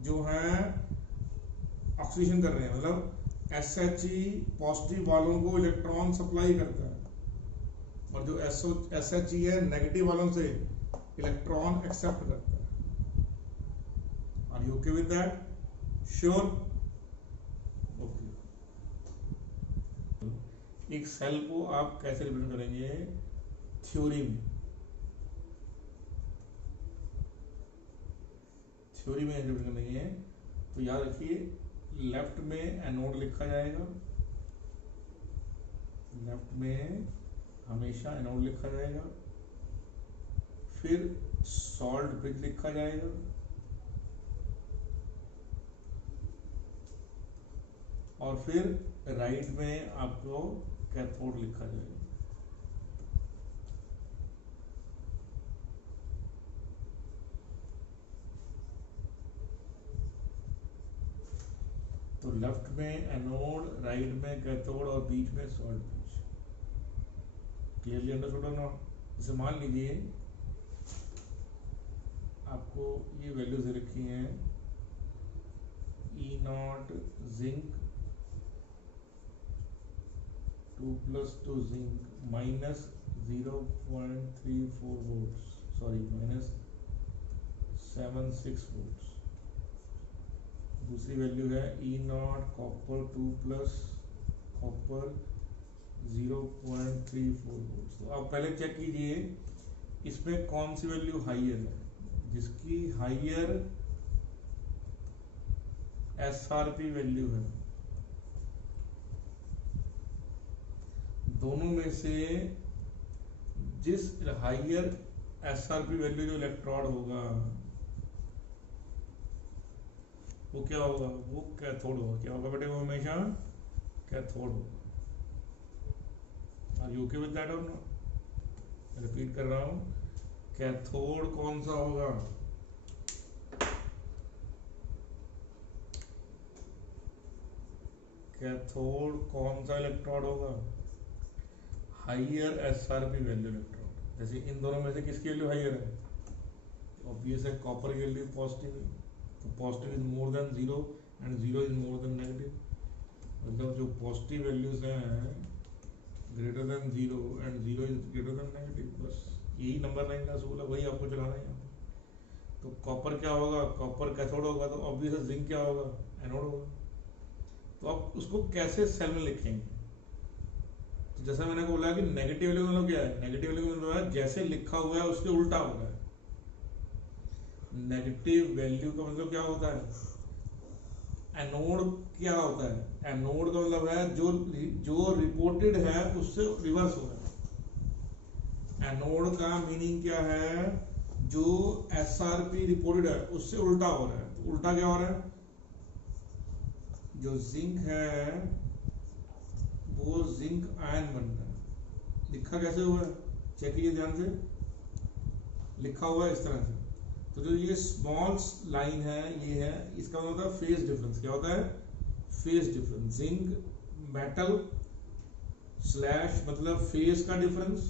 जो है ऑक्सीडेशन कर रहे हैं, मतलब SHE पॉजिटिव वालों को इलेक्ट्रॉन सप्लाई करता है, और जो SHE है नेगेटिव वालों से इलेक्ट्रॉन एक्सेप्ट करता है। Are you okay with that, sure, okay. एक सेल को आप कैसे रिप्रेजेंट करेंगे थ्योरी में, थ्योरी में रिप्रेजेंट करेंगे। तो याद रखिए लेफ्ट में एनोड लिखा जाएगा, लेफ्ट में हमेशा एनोड लिखा जाएगा, फिर सॉल्ट ब्रिज लिखा जाएगा, और फिर राइट में आपको कैथोड लिखा जाएगा। तो लेफ्ट में एनोड, राइट में कैथोड और बीच में सॉल्ट ब्रिज। क्लियरली अंडरस्टूड और नॉट? जैसे मान लीजिए आपको ये वैल्यूज दे रखी हैं, E0 zinc 2+ to zinc -0.34 volts, sorry -76 volts। दूसरी वैल्यू है E0 कॉपर 2+ कॉपर 0.34 volts। तो आप पहले चेक कीजिए इसमें कौन सी वैल्यू हाइयर है, जिसकी हाइयर SRP वैल्यू है, दोनों में से जिस हाइयर SRP वैल्यू जो इलेक्ट्रॉन होगा वो क्या होगा, वो कैथोड होगा। क्या होगा बेटे, वो हमेशा कैथोड होगा। Are you okay with that और नॉट? रिपीट कर रहा हूं, कैथोड कौन सा होगा? कैथोड कौन सा इलेक्ट्रोड होगा? Higher SRP value electrode. जैसे इन दोनों में से किसकी वैल्यू हाइयर है? ऑब्वियस है, कॉपर की वैल्यू पॉजिटिव है, तो positive is more than zero and zero is more than negative. मतलब जो पॉजिटिव वैल्यूज हैं greater than zero and zero is greater than negative. बस यही नंबर 9 का असूल है, वही आपको चलाना है यहाँ पे। तो कॉपर क्या होगा? कॉपर कैथोड होगा, तो ऑब्वियस है जिंक क्या होगा? एनोड होगा। तो आप उसको कैसे सेल में लिखेंगे? तो जैसा मैंने बोला कि नेगेटिव वैल्यू मतलब क्या है? नेगेटिव वैल्यू मतलब है जैसे लिखा हुआ है उसके उल्टा होता है। नेगेटिव वैल्यू का मतलब क्या होता है? एनोड क्या होता है? एनोड का मतलब है जो रिपोर्टेड है उससे रिवर्स हो रहा है। एनोड का मीनिंग क्या है? जो एसआरपी रिपोर्टेड है उससे उल्टा हो रहा है। तो उल्टा क्या हो रहा है? जो जिंक है वो जिंक आयन बन रहा है। लिखा कैसे हुआ है? चेक कीजिए ध्यान से, लिखा हुआ है इस तरह से। तो जो ये स्मॉल लाइन है ये है, इसका मतलब होता है फेज डिफरेंस। क्या होता है? Phase difference. Zinc metal slash मतलब फेज का डिफरेंस।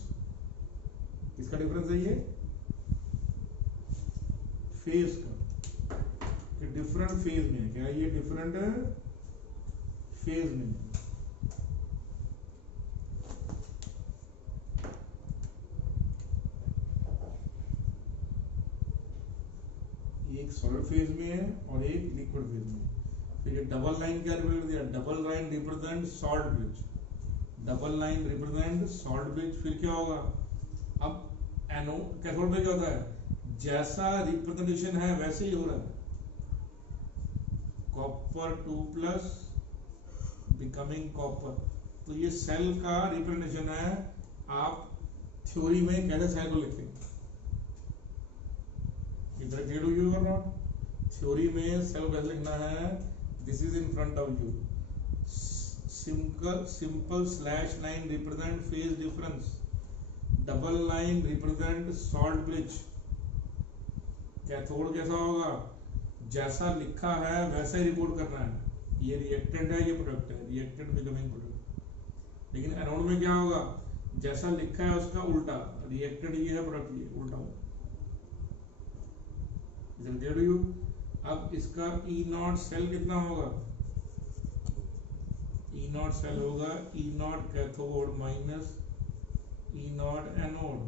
किसका डिफरेंस है ये? फेज का, कि डिफरेंट फेज में है। क्या ये डिफरेंट फेज में है? एक सॉलिड फेज में है और एक लिक्विड फेज में। फिर ये डबल लाइन क्या रिप्रेजेंट दिया? Double line represent salt bridge. Double line represent salt bridge. फिर क्या होगा? अब एनोड कैथोड में क्या होता है? जैसा रिप्रेजेंटेशन है वैसे ही हो रहा है। Copper 2+ becoming copper. तो ये सेल का रिप्रेजेंटेशन है। आप थ्योरी में कैसे सेल को लिखेंगे? Did you or not? Theory में सेल कैसे लिखना है? This is in front of you. Simple slash line represent phase difference. Double line represent salt bridge. Cathode कैसा होगा? जैसा लिखा है वैसा ही रिपोर्ट करना है। ये रिएक्टेंट है, ये प्रोडक्ट है, रिएक्टेंट बिकमिंग प्रोडक्ट। लेकिन एनोड में क्या होगा? जैसा लिखा है उसका उल्टा। रिएक्टेंट ये है, प्रोडक्ट ये उल्टा होगा। यू अब इसका ई नॉट सेल कितना होगा? ई नॉट सेल होगा E naught cathode minus E naught anode.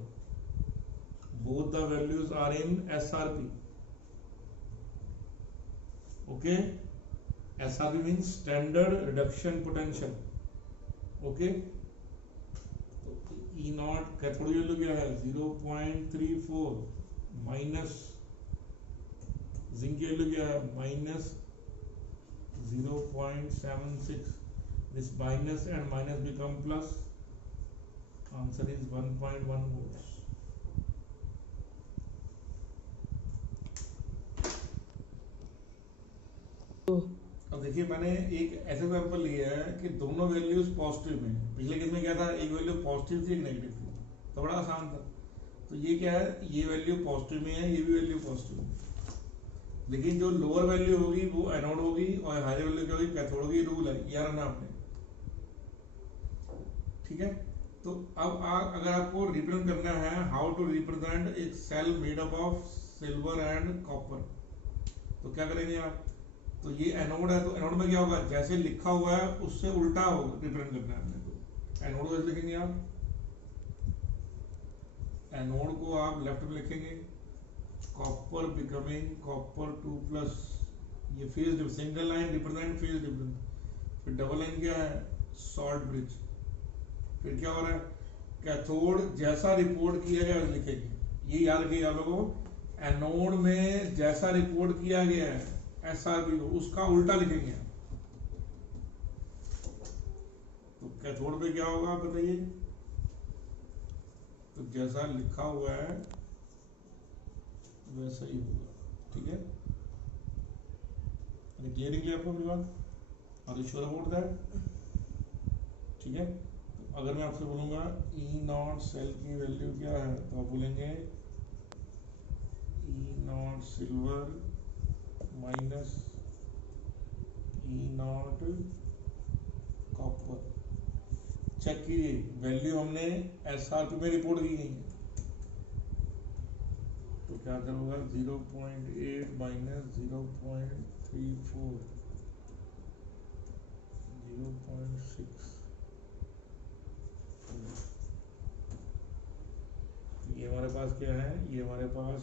Both the values are in SRP. Okay, SRP means standard reduction potential. Okay, तो ई नॉट कैथोड वैल्यू क्या है? 0.34 माइनस जिंक की value क्या है? -0.76। This minus and minus become plus. Answer is 1.1 volts। अब देखिए मैंने एक ऐसा एग्जांपल लिया है कि दोनों वैल्यूज पॉजिटिव में। पिछले केस में क्या था? एक वैल्यू पॉजिटिव थी, एक नेगेटिव थी, तो बड़ा आसान था। तो ये क्या है? ये वैल्यू पॉजिटिव में है, ये भी वैल्यू पॉजिटिव में। लेकिन जो लोअर वैल्यू होगी वो एनोड होगी और हायर वैल्यू क्या होगी? कैथोड होगी। रूल है, यार ना आपने, ठीक है। तो अब अगर आपको रिप्रेजेंट करना है हाउ टू रिप्रेजेंट एक cell made up of silver and copper, तो क्या करेंगे आप? तो ये एनोड है, तो एनोड में क्या होगा? जैसे लिखा हुआ है उससे उल्टा होगा, रिप्रेजेंट करना है हमने। तो एनोड को लिखेंगे आप, एनोड को आप लेफ्ट में लिखेंगे कॉपर बिकमिंग कॉपर 2+। ये phase single line represent phase difference. फिर डबल लाइन क्या है? Salt bridge. फिर क्या हो रहा है? कैथोड जैसा रिपोर्ट किया गया लिखेंगे। ये याद रखिएगा आप लोगों को, एनोड में जैसा रिपोर्ट किया गया है एसआरपी को उसका उल्टा लिखेंगे। तो कैथोड पे क्या होगा बताइए? तो जैसा लिखा हुआ है वैसा ही होगा, ठीक है। क्लियर आपको मेरी बात? Are you sure about that? ठीक है। तो अगर मैं आपसे बोलूंगा ई नॉट सेल की वैल्यू क्या है, तो आप बोलेंगे E naught silver minus E naught copper. Check कीजिए वैल्यू हमने एसआरपी में रिपोर्ट की गई है, तो क्या करूंगा 0.8 माइनस 0.34 0.6, ये हमारे पास क्या है, ये हमारे पास।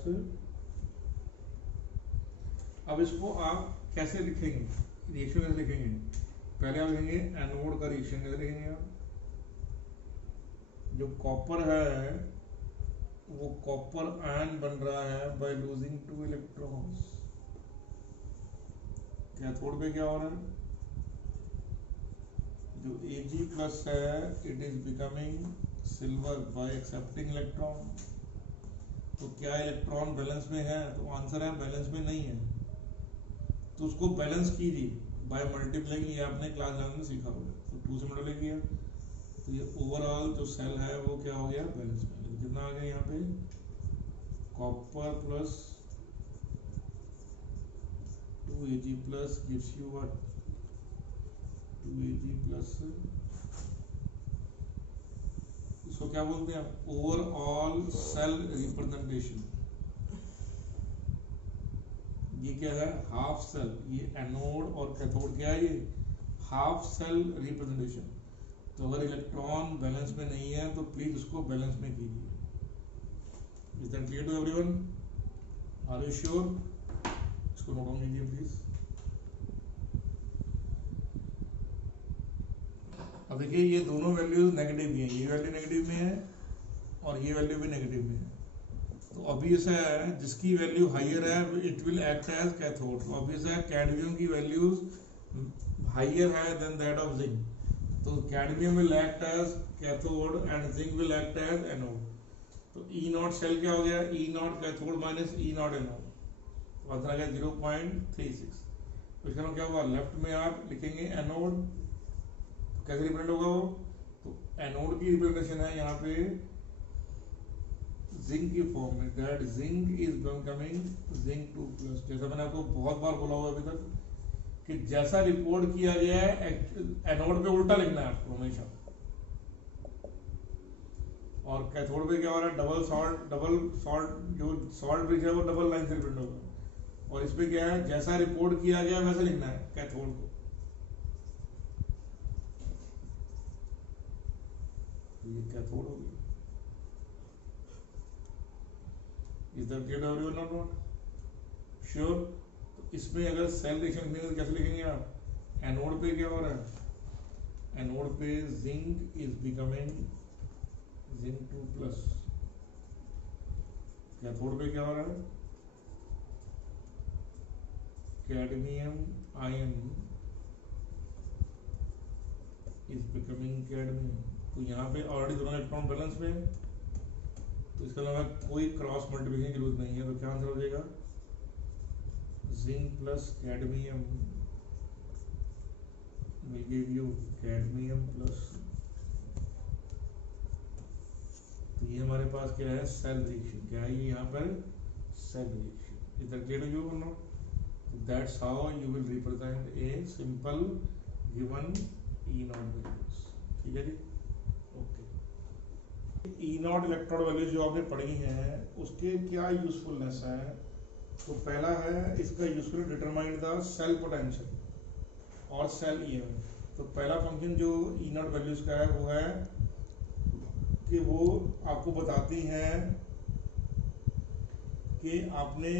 अब इसको आप कैसे लिखेंगे, रिएक्शन कैसे लिखेंगे, पहले आप लिखेंगे एनोड का रिएक्शन कैसे लिखेंगे आप। जो कॉपर है वो कॉपर आयन बन रहा है बाय लूजिंग 2 इलेक्ट्रॉन्स। कैथोड पे क्या हो रहा है, जो Ag प्लस है it is becoming silver bye accepting electron. तो क्या इलेक्ट्रॉन बैलेंस में है, तो आंसर है बैलेंस में नहीं है। तो उसको बैलेंस कीजिए बाय मल्टीप्लाइंग, ये आपने क्लास 11 में सीखा होगा। तो 2 से मल्टीप्लाई किया तो ये ओवरऑल जो सेल है वो क्या हो गया, बैलेंस में। तो कितना आ गया यहाँ पे, copper plus 2Ag plus gives you what, 2Ag plus, इसको क्या बोलते हैं, ओवरऑल सेल रिप्रेजेंटेशन। ये क्या है, हाफ सेल। ये एनोड और कैथोड क्या है, ये हाफ सेल रिप्रेजेंटेशन। तो अगर इलेक्ट्रॉन बैलेंस में नहीं है तो प्लीज उसको बैलेंस में कीजिए। Is that clear to everyone, are you sure. इसको नोट डाउन कीजिए प्लीज। अब देखिए ये दोनों वैल्यूज नेगेटिव भी हैं, ये वैल्यू नेगेटिव में है और ये वैल्यू भी नेगेटिव में है। तो ऑब्वियस है जिसकी वैल्यू हायर है it will act as cathode. तो ऑब्वियस है कैडमियम की वैल्यूज हायर है देन दैट ऑफ जिंक, तो cadmium will act as cathode and zinc will act as anode. तो ई नॉट सेल क्या हो गया, E naught cathode minus E naught anode, तो आंसर आ गया 0.36। तो इसका मतलब क्या हुआ, लेफ्ट में आप लिखेंगे एनोड, तो कैसे रिप्रेजेंट होगा वो, तो एनोड की रिप्रेजेंटेशन है यहाँ पे जिंक की फॉर्म में, that zinc is becoming zinc 2 plus. जैसा मैंने आपको बहुत बार बोला हुआ अभी तक कि जैसा रिपोर्ट किया गया है एनोड पे उल्टा लिखना है आपको हमेशा। और कैथोड पे क्या हो रहा है, डबल सॉल्ट, जो सॉल्ट ब्रिज है वो डबल लाइन से रिप्रेजेंट होगा। और इस पे क्या है, जैसा रिपोर्ट किया गया वैसा लिखना है कैथोड को। ये कैथोड हो गई। इज दैट क्लियर एवरीवन और नॉट श्योर। तो इसमें अगर सेल रिएक्शन लिखेंगे तो कैसे लिखेंगे आप, एनोड पे क्या हो रहा है, एनोड पे zinc is becoming zinc 2 plus. Cathode पे क्या हो रहा है, cadmium ion is becoming cadmium. तो यहाँ पे ऑलरेडी दोनों इलेक्ट्रॉन बैलेंस में है, तो इसके अलावा कोई क्रॉस मल्टीप्लिकेशन की जरूरत नहीं है। तो क्या आंसर हो जाएगा, zinc plus cadmium will give you cadmium plus। तो ये हमारे पास क्या है, सेल रिएक्शन। क्या है ये यहाँ पर, सेल रिएक्शन। इधर क्लियर यू और not, that's how you will represent a simple given E naught values. ठीक है जी, okay. E naught electrode values जो आपने पढ़ी हैं उसके क्या यूजफुलनेस है। तो पहला है इसका useful, determine the cell potential और सेल ईएमएफ। तो पहला फंक्शन जो ई नॉट वैल्यूज का है वो है कि वो आपको बताती हैं कि आपने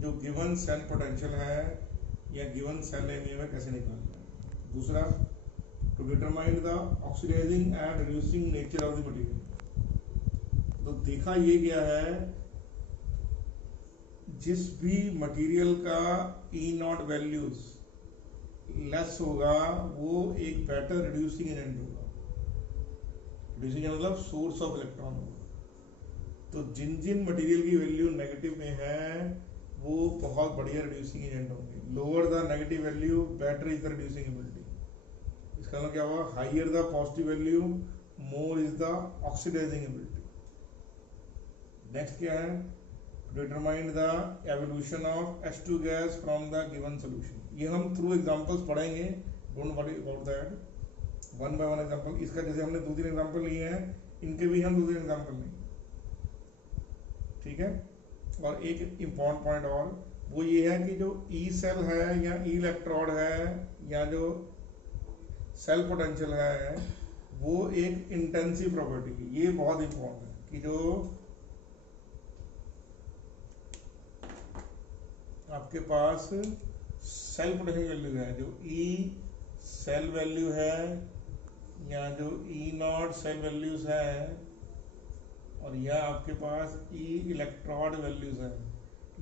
जो गिवन सेल पोटेंशियल है या गिवन सेल ईएमएफ कैसे निकालना है। दूसरा, to determine the oxidising and reducing nature of the material. तो देखा ये गया है जिस भी मटेरियल का ई नॉट वैल्यूज लेस होगा वो एक बेटर रिड्यूसिंग एजेंट होगा। रिड्यूसिंग मतलब सोर्स ऑफ इलेक्ट्रॉन होगा। तो जिन जिन मटेरियल की वैल्यू नेगेटिव में है वो बहुत बढ़िया रिड्यूसिंग एजेंट होंगे। Lower the negative value better is the reducing ability. इसका मतलब क्या हुआ, higher the positive value more is the oxidising ability. Next क्या है, determine the evolution of H2 gas from the given solution. ये हम through examples पढ़ेंगे, don't worry about that, one by one example. इसका जैसे हमने 2-3 एग्जांपल लिए हैं, इनके भी हम 2-3 एग्जांपल लेंगे, ठीक है। और एक इम्पॉर्टेंट पॉइंट और वो ये है कि जो ई सेल है या ई इलेक्ट्रोड है या जो सेल पोटेंशियल है वो एक इंटेंसिव प्रॉपर्टी की, ये बहुत इंपॉर्टेंट है कि जो आपके पास सेल पोटेंशियल वैल्यू है, जो ई सेल वैल्यू है या जो ई नॉट सेल वैल्यूज है और या आपके पास ई इलेक्ट्रोड वैल्यूज है,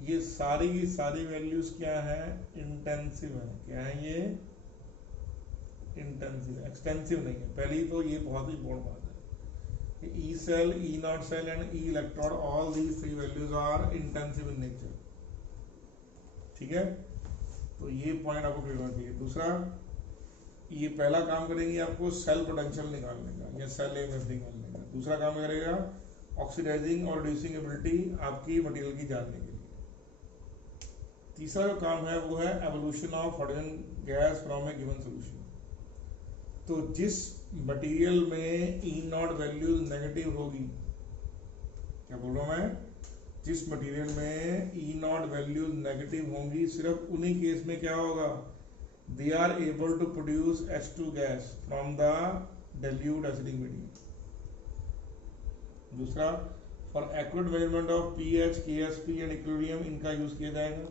ये सारी की सारी वैल्यूज क्या है, इंटेंसिव है। क्या है ये, इंटेंसिव, एक्सटेंसिव नहीं है। पहले ही तो ये बहुत इंपॉर्टेंट बात है कि E cell, E naught cell and E electrode, all these 3 values are intensive in nature, ठीक है। तो ये पॉइंट आपको क्लियर होना चाहिए। दूसरा, ये पहला काम करेंगे आपको सेल पोटेंशियल निकालने का या सेल एमएफ निकालने का। दूसरा काम करेगा ऑक्सीडाइजिंग और रिड्यूसिंग एबिलिटी आपकी मटेरियल की जानने के लिए। तीसरा जो काम है वो है evolution of hydrogen gas from A given solution. तो जिस मटेरियल में ई नॉट वैल्यू नेगेटिव होगी, क्या बोल रहा हूं मैं, जिस मटेरियल में ई नॉट वैल्यू नेगेटिव होंगी, सिर्फ उन्हीं केस में क्या होगा, they are able to produce H2 gas from the dilute acidic medium. दूसरा, for accurate measurement of pH, KSP and equilibrium इनका यूज किया जाएगा।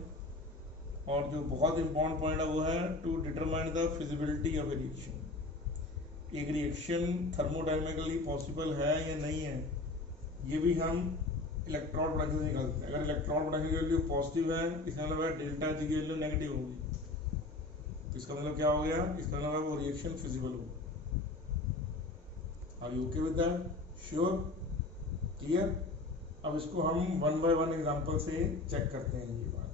और जो बहुत इंपॉर्टेंट पॉइंट है वो है to determine the feasibility of a reaction. एक रिएक्शन थर्मोडायनेमिकली पॉसिबल है या नहीं है, ये भी हम इलेक्ट्रॉन पोटेंशियल से निकालते हैं। अगर इलेक्ट्रॉन पोटेंशियल की वैल्यू पॉजिटिव है, इसका मतलब है डेल्टा जी की वैल्यू नेगेटिव होगी, इसका मतलब क्या हो गया, इसका मतलब वो रिएक्शन फिजिबल हो। Are you okay with that, sure, clear. अब इसको हम 1 बाय 1 एग्जांपल से चेक करते हैं ये बात,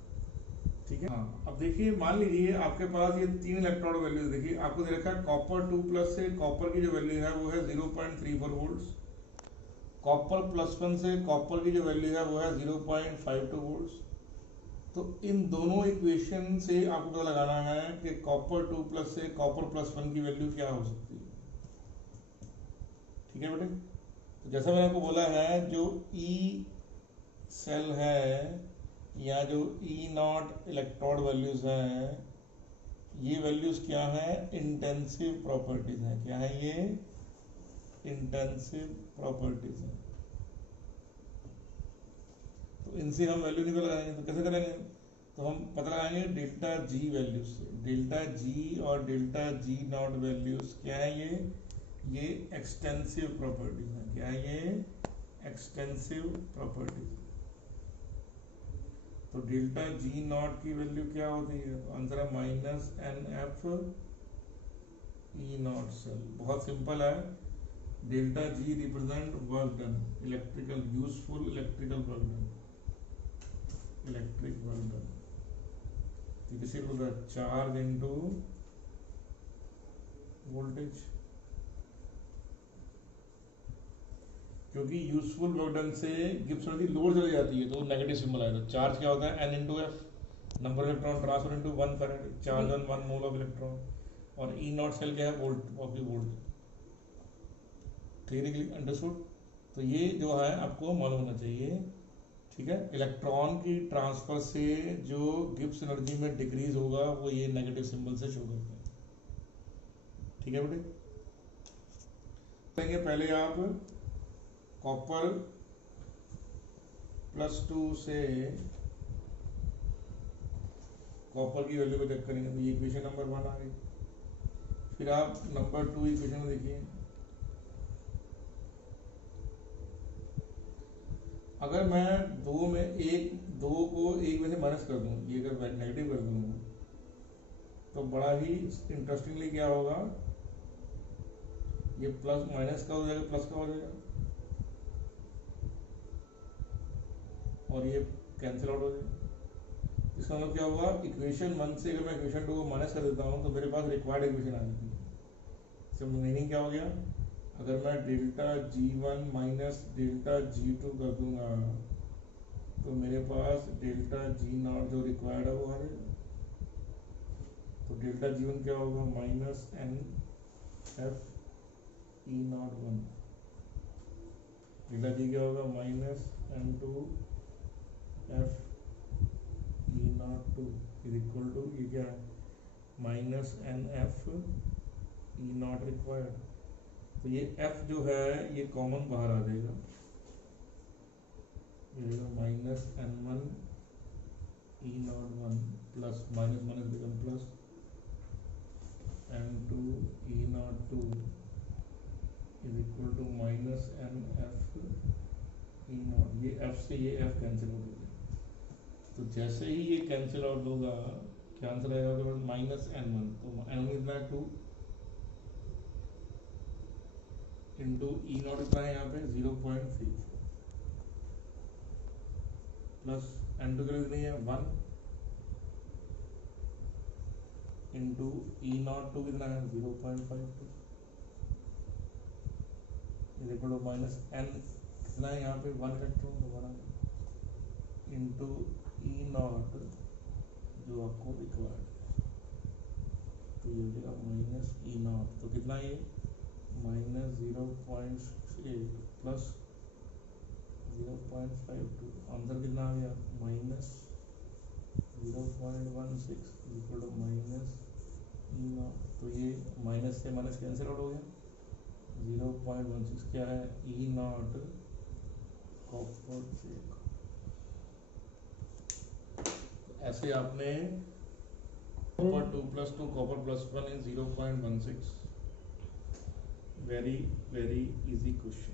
ठीक है। हाँ, अब देखिए, मान लीजिए आपके पास ये 3 इलेक्ट्रॉन वैल्यू, देखिए आपको दे रखा है कॉपर 2+ से कॉपर की जो वैल्यू है वो है 0.34 वोल्ट्स, कॉपर +1 से कॉपर की जो वैल्यू है वो है 0.52 वोल्ट्स। तो इन दोनों इक्वेशन से आपको पता लगाना है कि कॉपर 2+ से कॉपर +1 की वैल्यू क्या हो सकती है, ठीक है बेटे। तो जैसा मैंने आपको बोला है, जो ई सेल है या जो ई नॉट इलेक्ट्रोड वैल्यूज हैं, ये वैल्यूज क्या है, इंटेंसिव प्रॉपर्टीज हैं। क्या है ये, इंटेंसिव प्रॉपर्टीज हैं। तो इनसे हम वैल्यू नहीं लगाएंगे, तो कैसे करेंगे, तो हम पता लगाएंगे डेल्टा जी वैल्यूज से। डेल्टा जी और डेल्टा जी नॉट वैल्यूज क्या है, ये एक्सटेंसिव प्रॉपर्टीज हैं। क्या है ये, एक्सटेंसिव प्रॉपर्टीज। तो डेल्टा जी नॉट की वैल्यू क्या होती है, तो आंसर है -NF ई नॉट सेल। बहुत सिंपल है, delta G represent work done, electrical useful electrical work done, electric work done. तो किसी को बोलता है चार्ज इनटू वोल्टेज, क्योंकि यूजफुल वर्क डन से गिब्स एनर्जी लोड चली जाती है तो नेगेटिव सिंबल आएगा। चार्ज क्या होता है, N/F, number of electron transfer into 1 farad, charge on 1 mole of electron. और ई नॉट सेल क्या है, volt of the volt. Clearly understood. तो ये जो है आपको मालूम होना चाहिए, ठीक है। इलेक्ट्रॉन की ट्रांसफर से जो गिब्स एनर्जी में डिक्रीज होगा वो ये नेगेटिव सिंबल से शो करता है, ठीक है बेटे। पहले आप कॉपर +2 से कॉपर की वैल्यू को चेक करेंगे, तो ये इक्वेशन नंबर 1 आ गई। फिर आप नंबर 2 इक्वेशन में देखिए, अगर मैं 2 को 1 में से माइनस कर दूं, ये अगर नेगेटिव कर दूं, तो बड़ा ही इंटरेस्टिंगली क्या होगा, ये प्लस माइनस का हो जाएगा, प्लस का हो जाएगा, और ये कैंसिल आउट हो जाएगा। इसका मतलब क्या होगा, इक्वेशन 1 से अगर मैं इक्वेशन 2 को माइनस कर देता हूँ तो मेरे पास रिक्वायर्ड इक्वेशन आ जाती है। इसका मीनिंग क्या हो गया, अगर मैं delta G1 minus delta G2 कर दूंगा तो मेरे पास डेल्टा G0 जो रिक्वायर्ड है वो आ जाएगा। तो डेल्टा G1 क्या होगा, minus N F E naught one, delta G क्या होगा, minus N two F E naught two is equal to, ये क्या है, minus N F E naught required. तो ये एफ जो है ये कॉमन बाहर आ जाएगा, minus N one E naught one plus minus minus become plus N two E naught two is equal to minus N F E naught. ये F से ये एफ कैंसिल हो जाएगा, तो जैसे ही ये कैंसिल आउट होगा क्या आंसर आएगा, तो माइनस एन वन, तो एन वन कितना है 2 इंटू ई नॉट कितना है यहाँ पे 0.34 प्लस एन टू कितनी है 1 इंटू ई नॉट टू कितना है 0.52 is equal to minus N कितना है यहाँ पे 1 रखते हो तो 1 इंटू ई नॉट जो आपको रिक्वायर्ड है, तो ये हो जाएगा माइनस ई नॉट, तो कितना ये माइनस 0.68 प्लस 0.52, आंसर कितना आ गया minus 0.16 equal to minus E naught. तो ये माइनस से माइनस कैंसिल आउट हो गया, 0.16 क्या है ई नॉट कॉपर चेक। ऐसे आपने copper 2 plus 2 copper plus 1 is 0.16, very very easy question.